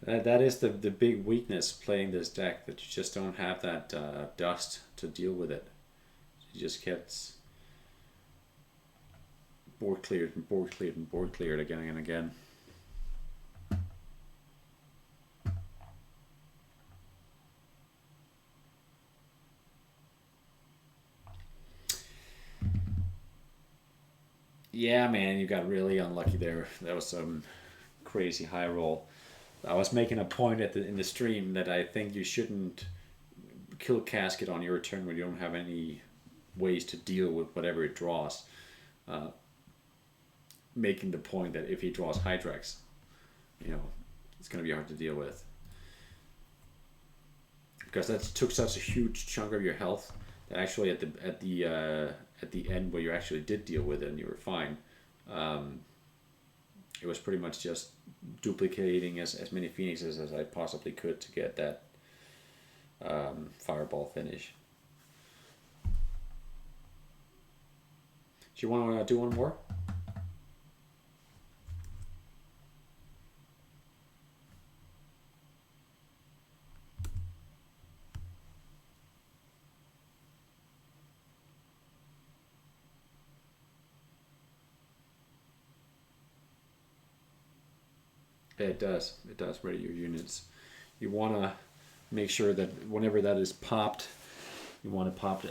That is the big weakness playing this deck, that you just don't have that dust to deal with it. You just kept board cleared and board cleared and board cleared again and again. Yeah, man, you got really unlucky there. That was some crazy high roll. I was making a point in the stream that I think you shouldn't kill Casket on your turn when you don't have any ways to deal with whatever it draws. Making the point that if he draws Hydrax, you know, it's going to be hard to deal with. Because that took such a huge chunk of your health that actually at the end where you actually did deal with it and you were fine, it was pretty much just duplicating as many Phoenixes as I possibly could to get that fireball finish. Do you want to do one more? It does. It does ready your units. You want to make sure that whenever that is popped, you want it popped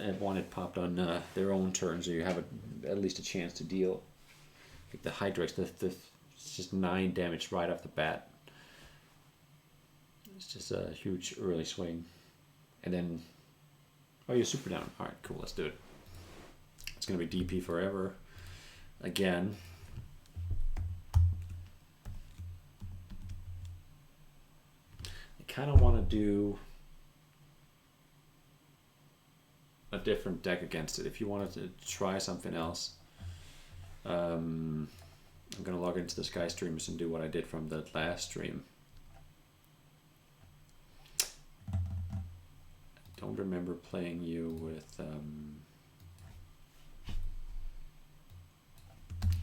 on their own turn, so you have at least a chance to deal. Like the Hydrax, it's just 9 damage right off the bat. It's just a huge early swing, and then you're super down. All right, cool. Let's do it. It's gonna be DP forever again. Kind of want to do a different deck against it. If you wanted to try something else, I'm gonna log into the Sky Streamers and do what I did from the last stream. I don't remember playing you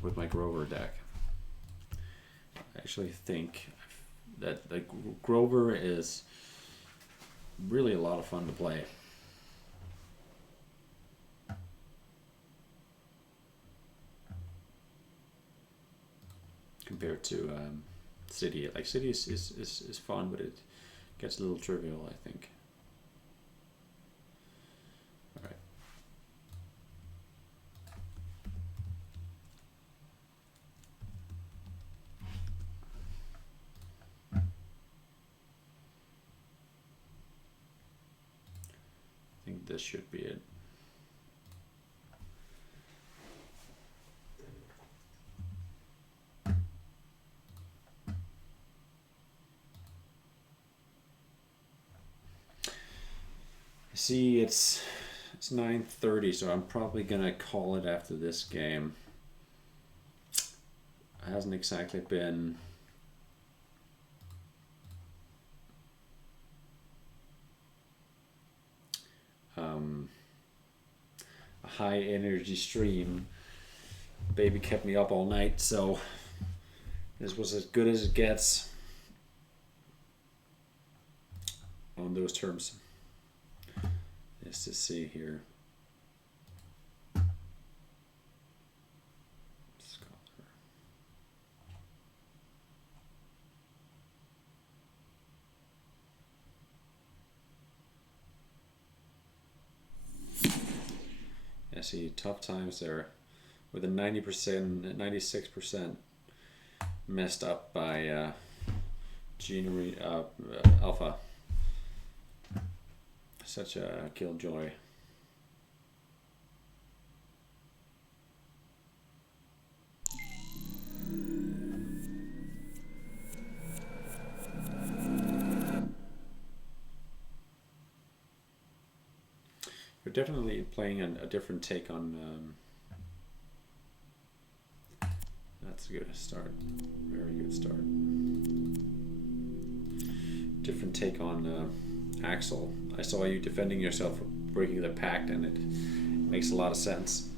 with my Grover deck. I actually think that like Grover is really a lot of fun to play. Compared to City. Like City is fun, but it gets a little trivial, I think. All right. I think this should be it. See, it's 9:30, so I'm probably gonna call it after this game. It hasn't exactly been a high energy stream. Baby kept me up all night, so this was as good as it gets on those terms. Let's just see here. Yeah, see, tough times there with a 90%, 96% messed up by Alpha. Such a killjoy. You're definitely playing a different take on. That's a good start. Very good start. Different take on Axel. I saw you defending yourself for breaking the pact, and it makes a lot of sense.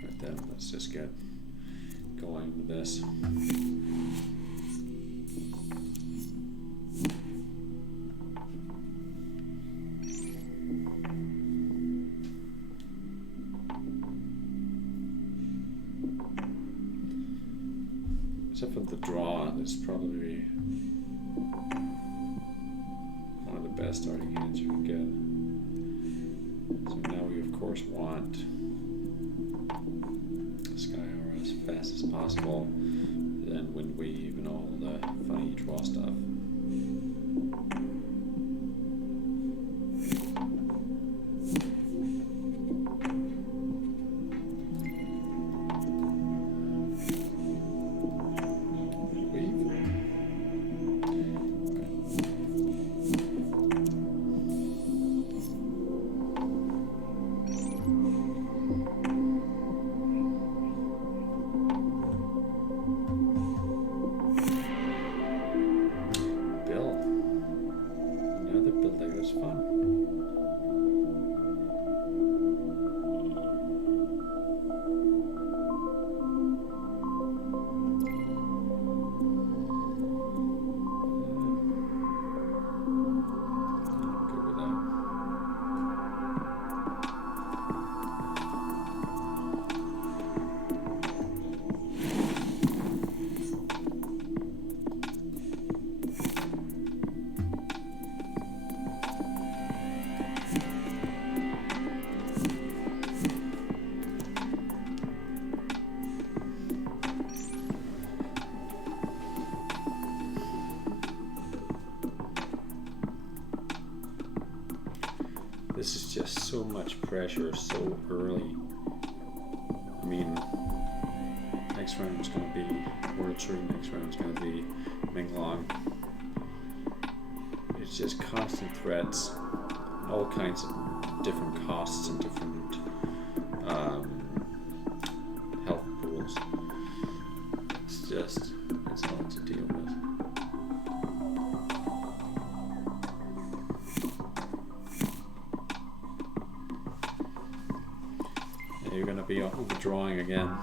Right then, let's just get going with this. Except for the draw, it's probably one of the best starting hands you can get. So now we of course want Skyhour as fast as possible, then wind weave and all the funny draw stuff. This is just so much pressure so early. I mean, next round is going to be World Tree, next round is going to be Menglong. It's just constant threats, all kinds of different costs and different health pools. It's hard to deal with. Withdrawing again.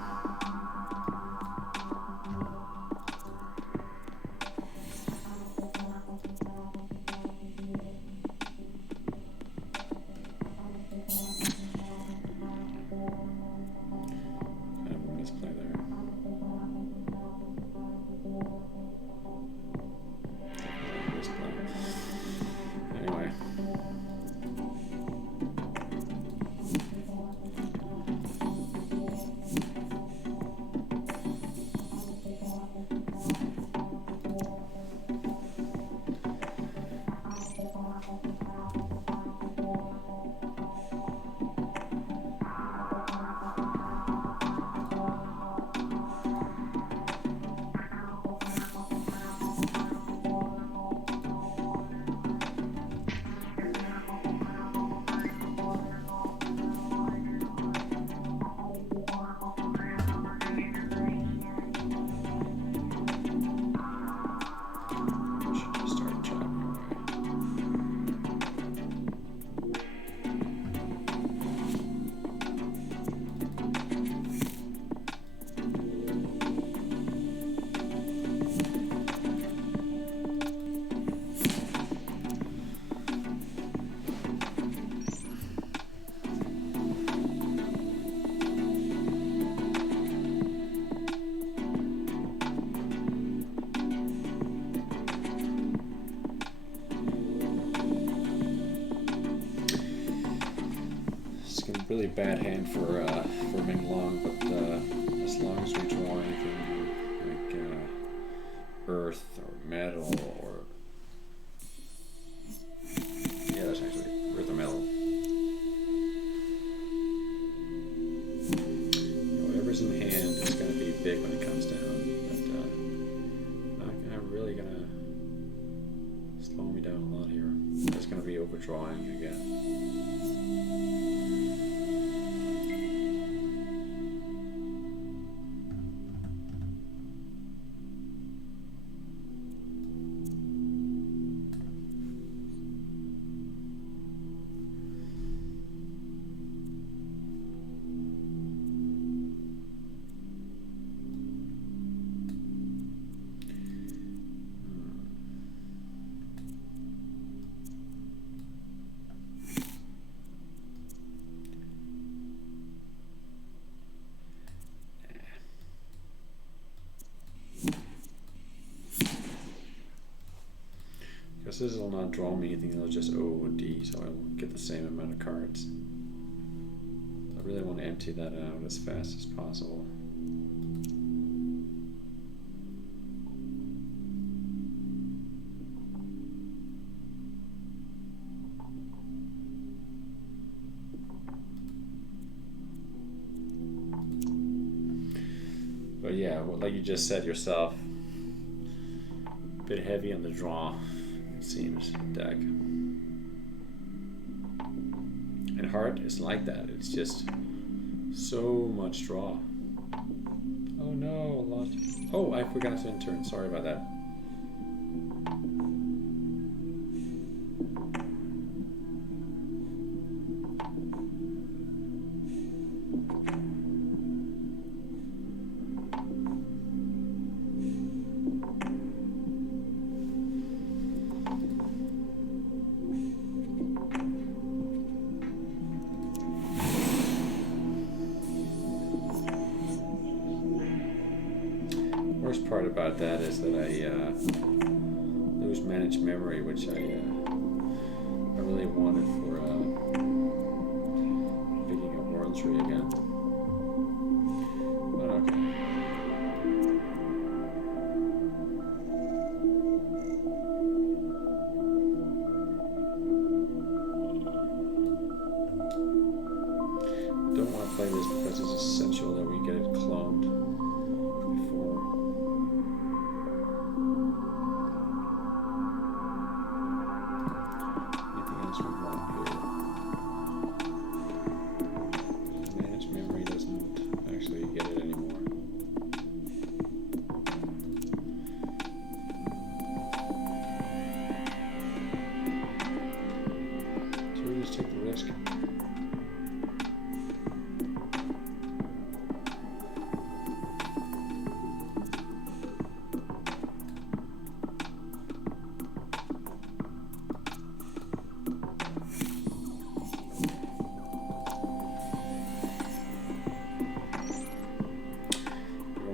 Really bad hand for Ming Long, but as long as we draw anything like earth or metal or yeah, that's actually earth or metal. Whatever's in hand is going to be big when it comes down, but really gonna slow me down a lot here. That's going to be overdrawing again. This will not draw me anything, it'll just O or D, so I won't get the same amount of cards. I really want to empty that out as fast as possible. But yeah, like you just said yourself, a bit heavy on the draw. Seems deck. And heart is like that. It's just so much draw. Oh no, a lot. Oh, I forgot to intern. Sorry about that. Worst part about that is that I lose managed memory, which I really wanted for picking up World Tree again. But okay. I don't want to play this because it's essential that we get it cloned before. Anything else we want here? Manage memory.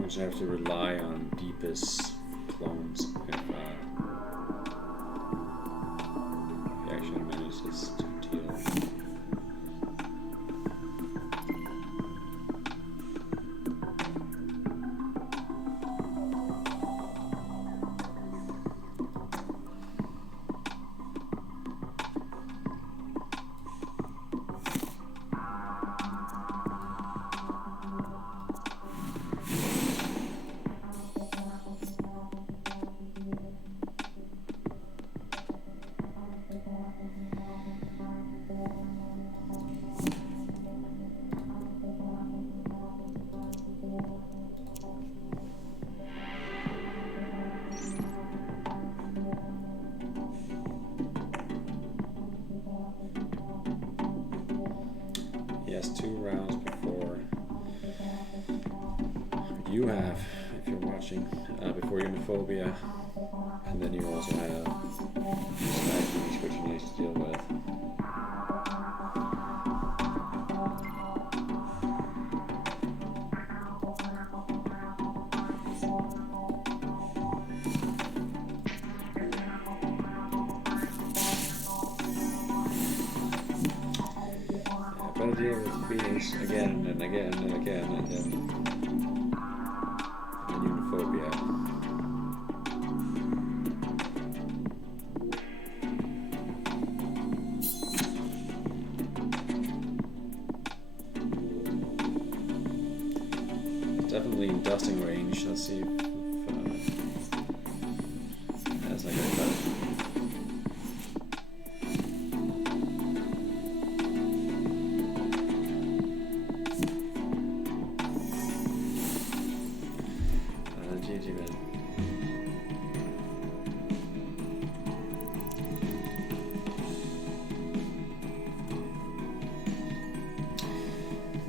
Sometimes you have to rely on deepest clones if he actually manages to deal. Yes, 2 rounds before you have, if you're watching, before Uniphobia, and then you also have Staggeries, which you need to deal with. Better deal with Phoenix again and again and again, and then Uniphobia. It's definitely in dusting range. Let's see if that's not gonna cut it. GG, man.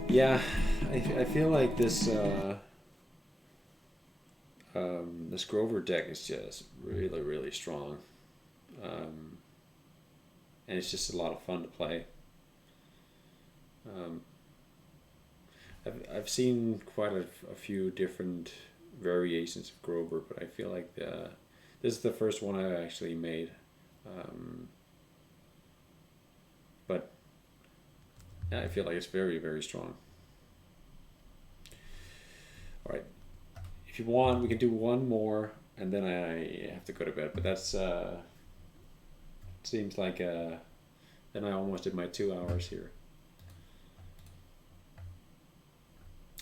Yeah, I feel like this this Grover deck is just really, really strong, and it's just a lot of fun to play. I've seen quite a few different variations of Grover, but I feel like this is the first one I actually made. But yeah, I feel like it's very, very strong. All right, if you want, we can do one more, and then I have to go to bed. But that's seems like then I almost did my 2 hours here.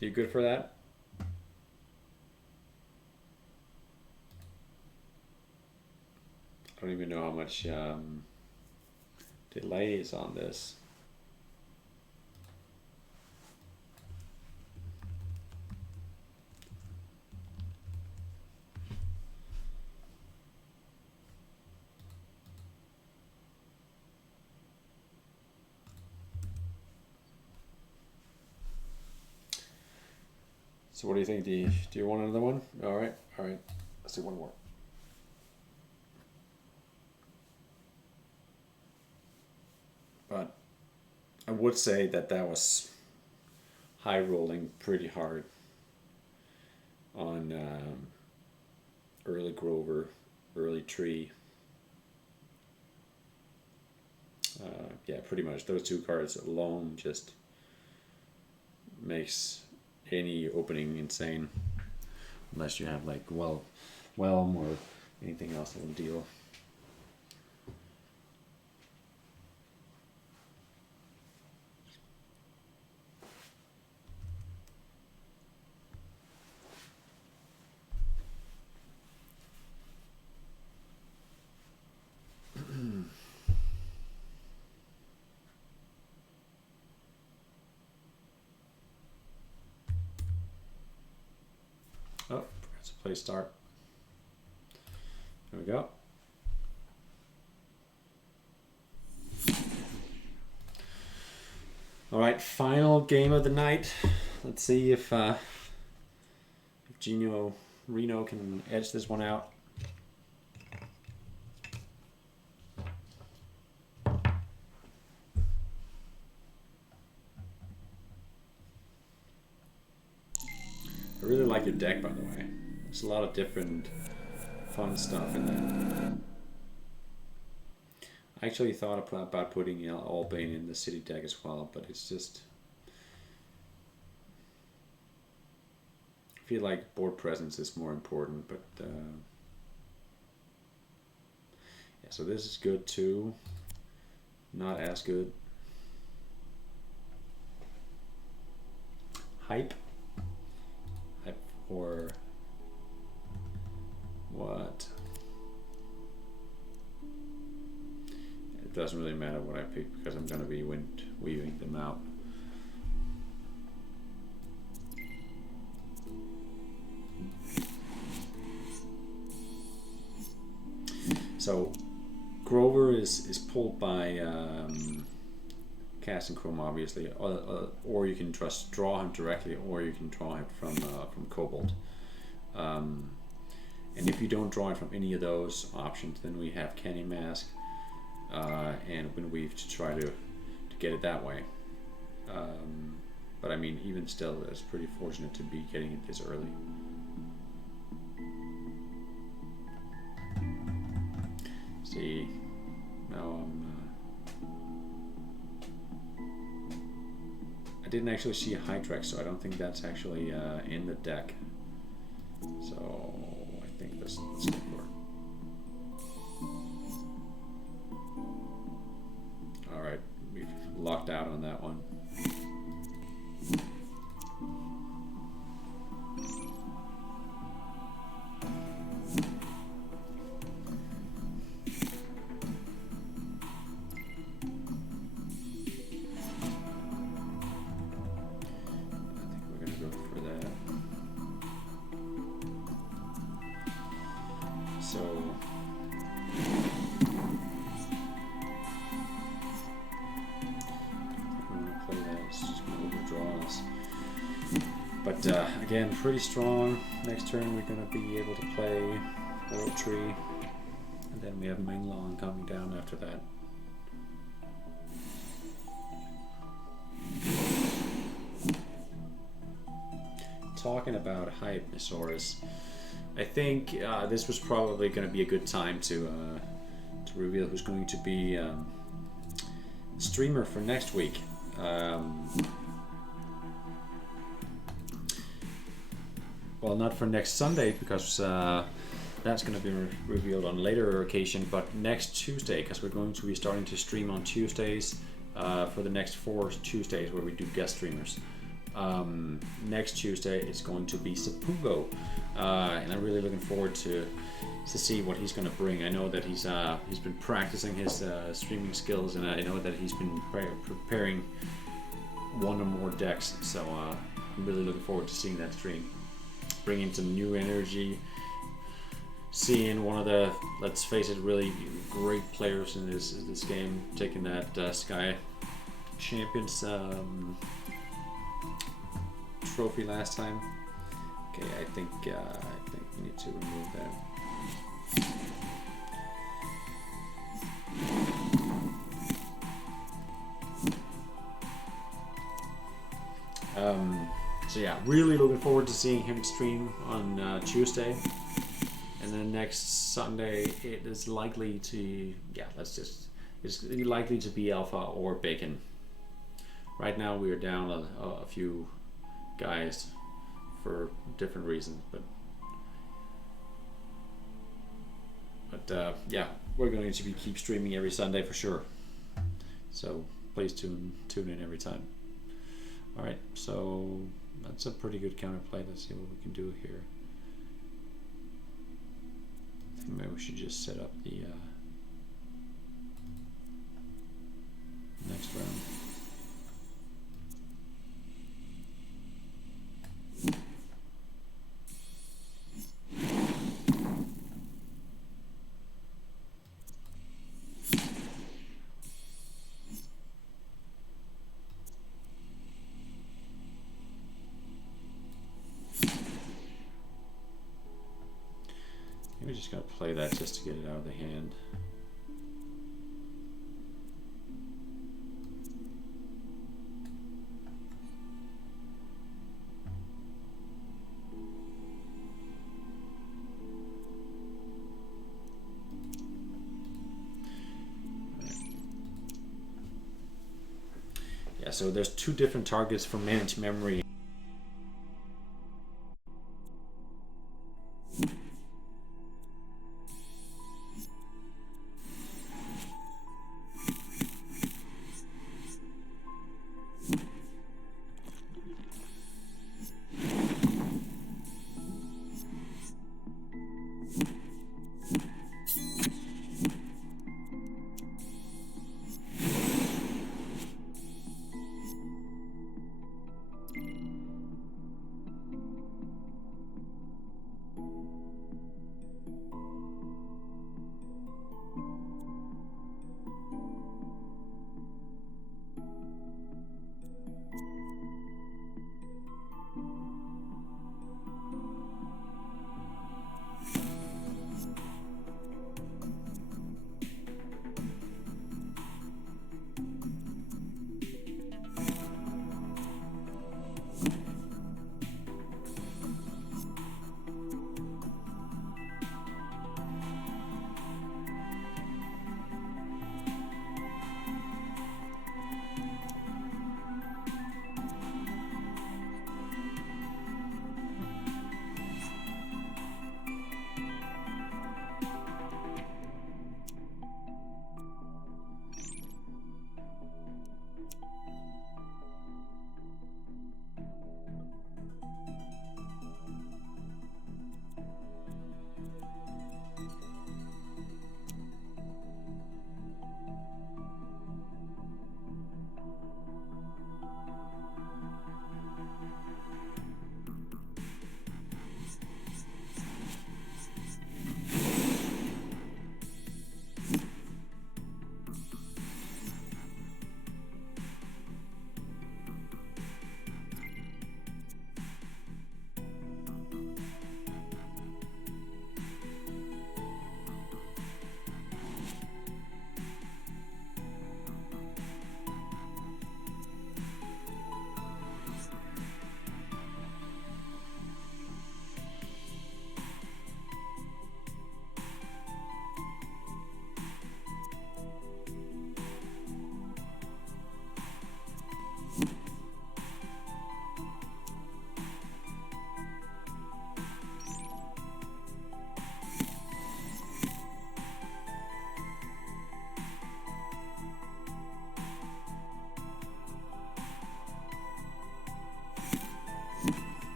You good for that? I don't even know how much delay is on this. So what do you think? Do you want another one? All right. Let's do one more. But I would say that was high rolling pretty hard on early Grover, early Tree. Yeah, pretty much those 2 cards alone just makes any opening insane, unless you have like Whelm or anything else that will deal. Oh, forgot to play start. There we go. All right, final game of the night. Let's see if Gino Reno can edge this one out. I really like your deck, by the way. There's a lot of different fun stuff in there. I actually thought about putting Albane in the city deck as well, but it's just... I feel like board presence is more important, but... yeah, so this is good too. Not as good. Hype or what? It doesn't really matter what I pick because I'm going to be weaving them out. So Grover is pulled by Cast and Chrome, obviously, or you can just draw him directly, or you can draw him from Cobalt. And if you don't draw it from any of those options, then we have Candy Mask and Windweave to try to get it that way. But I mean, even still, it's pretty fortunate to be getting it this early. See, now I didn't actually see a Hydrex, so I don't think that's actually in the deck. So I think let's go for it. All right, we've locked out on that one. Again, pretty strong. Next turn we're going to be able to play World Tree, and then we have Menglong coming down after that. Talking about Hypnosaurus, I think this was probably going to be a good time to reveal who's going to be the streamer for next week. Well, not for next Sunday, because that's going to be revealed on a later occasion, but next Tuesday, because we're going to be starting to stream on Tuesdays for the next 4 Tuesdays where we do guest streamers. Next Tuesday is going to be Sapungo, and I'm really looking forward to see what he's going to bring. I know that he's been practicing his streaming skills, and I know that he's been preparing one or more decks, so I'm really looking forward to seeing that stream. Bringing some new energy, seeing one of the, let's face it, really great players in this game taking that Sky Champions trophy last time. Okay, I think we need to remove that. So yeah, really looking forward to seeing him stream on Tuesday, and then next Sunday it is likely to, it's likely to be Alpha or Bacon. Right now we are down a few guys for different reasons, but yeah, we're going to keep streaming every Sunday for sure. So please tune in every time. All right, so that's a pretty good counterplay. Let's see what we can do here. I think maybe we should just set up the next round. We're just going to play that just to get it out of the hand. Yeah, so there's two different targets for managed memory.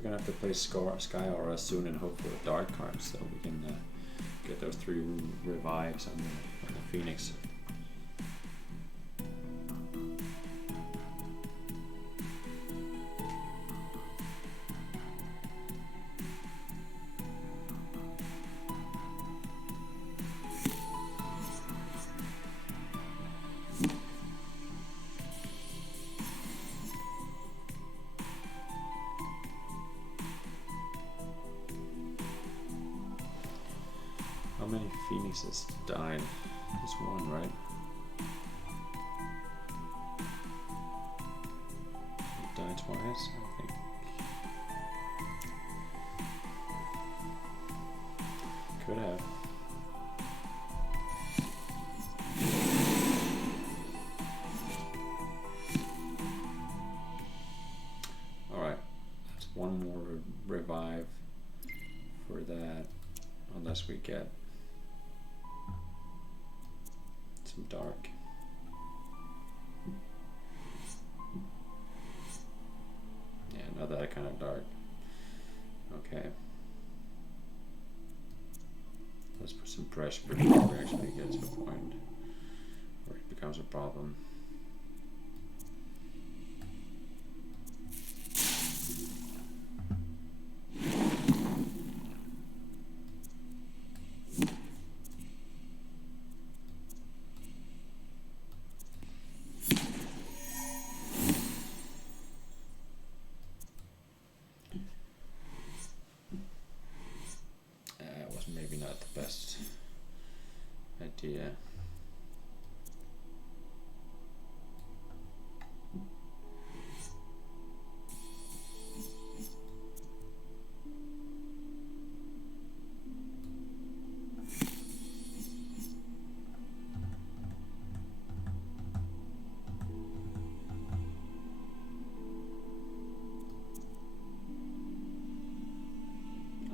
we're gonna have to play Sky Aura soon and hope for a dark card so we can get those 3 revives on the Phoenix. How many Phoenixes died? Just one, right? It died twice, I think. Could have. Alright, that's one more revive for that, unless we get some dark. Yeah, not that kind of dark. Okay. Let's put some pressure before we actually get to a point where it becomes a problem. Maybe not the best idea.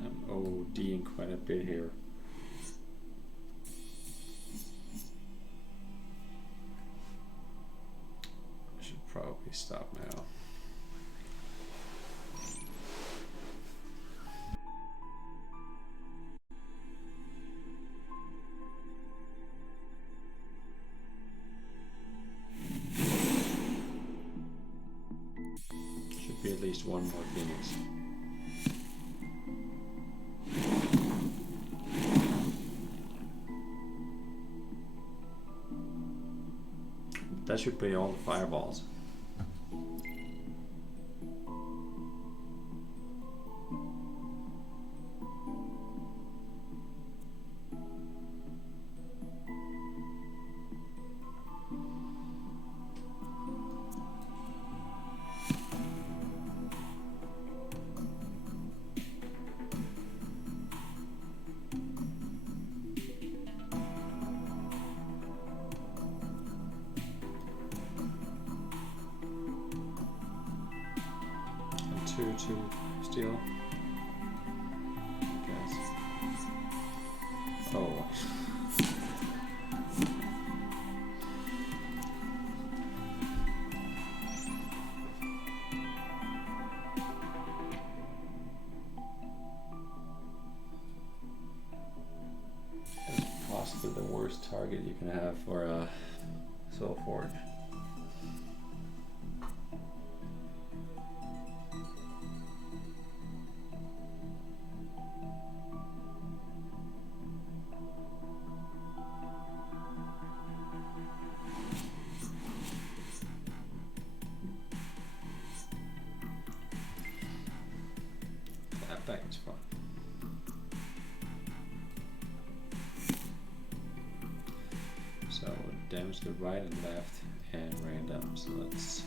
I'm ODing quite a bit here. Probably stop now. Should be at least one more Phoenix. That should be all the fireballs. To steal, I guess. Oh. That's possibly the worst target you can have for a Soul Forge. Back is fun. So damage to right and left and random. So let's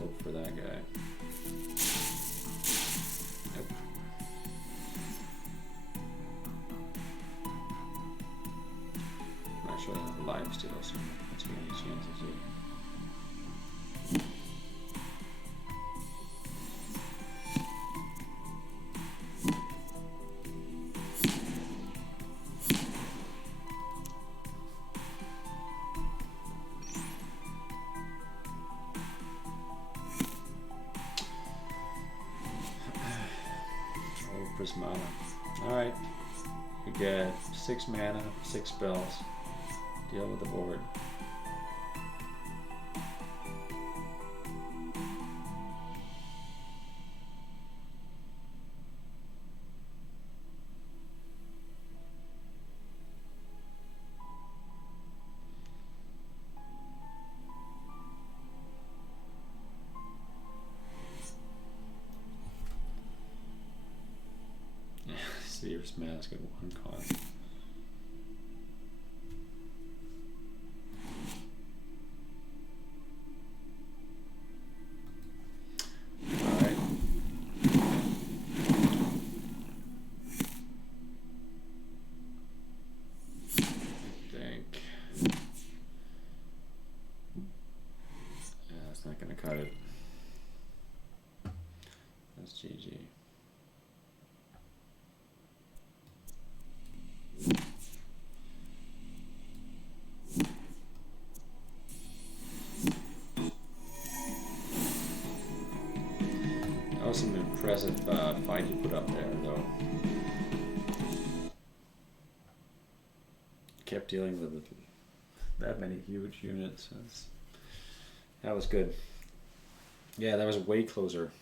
look for that guy. Nope. I'm actually have life still, so that's gonna be a chance to see. Empress mana. Alright. You get 6 mana, 6 spells. Deal with the board. Seer's Mask at 1 cost. Alright. I think. Yeah, that's not gonna cut it. That's GG. That was an impressive fight you put up there, though. Kept dealing with that many huge units. That was good. Yeah, that was way closer.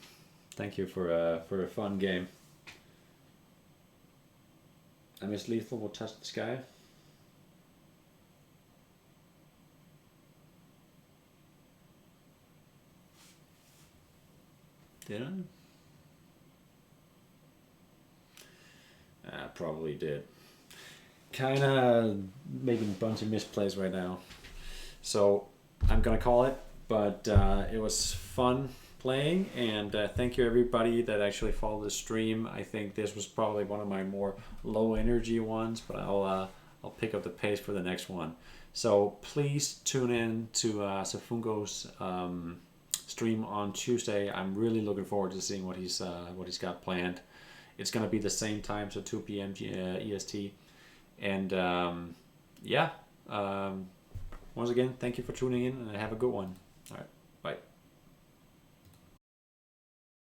Thank you for a fun game. I Miss Lethal will touch the sky. Did I? Probably did. Kinda making a bunch of misplays right now. So I'm gonna call it, but it was fun playing, and thank you everybody that actually followed the stream. I think this was probably one of my more low energy ones, but I'll pick up the pace for the next one. So please tune in to Safungo's stream on Tuesday. I'm really looking forward to seeing what he's got planned. It's gonna be the same time, so 2 p.m. EST. And yeah, once again, thank you for tuning in, and have a good one. All right.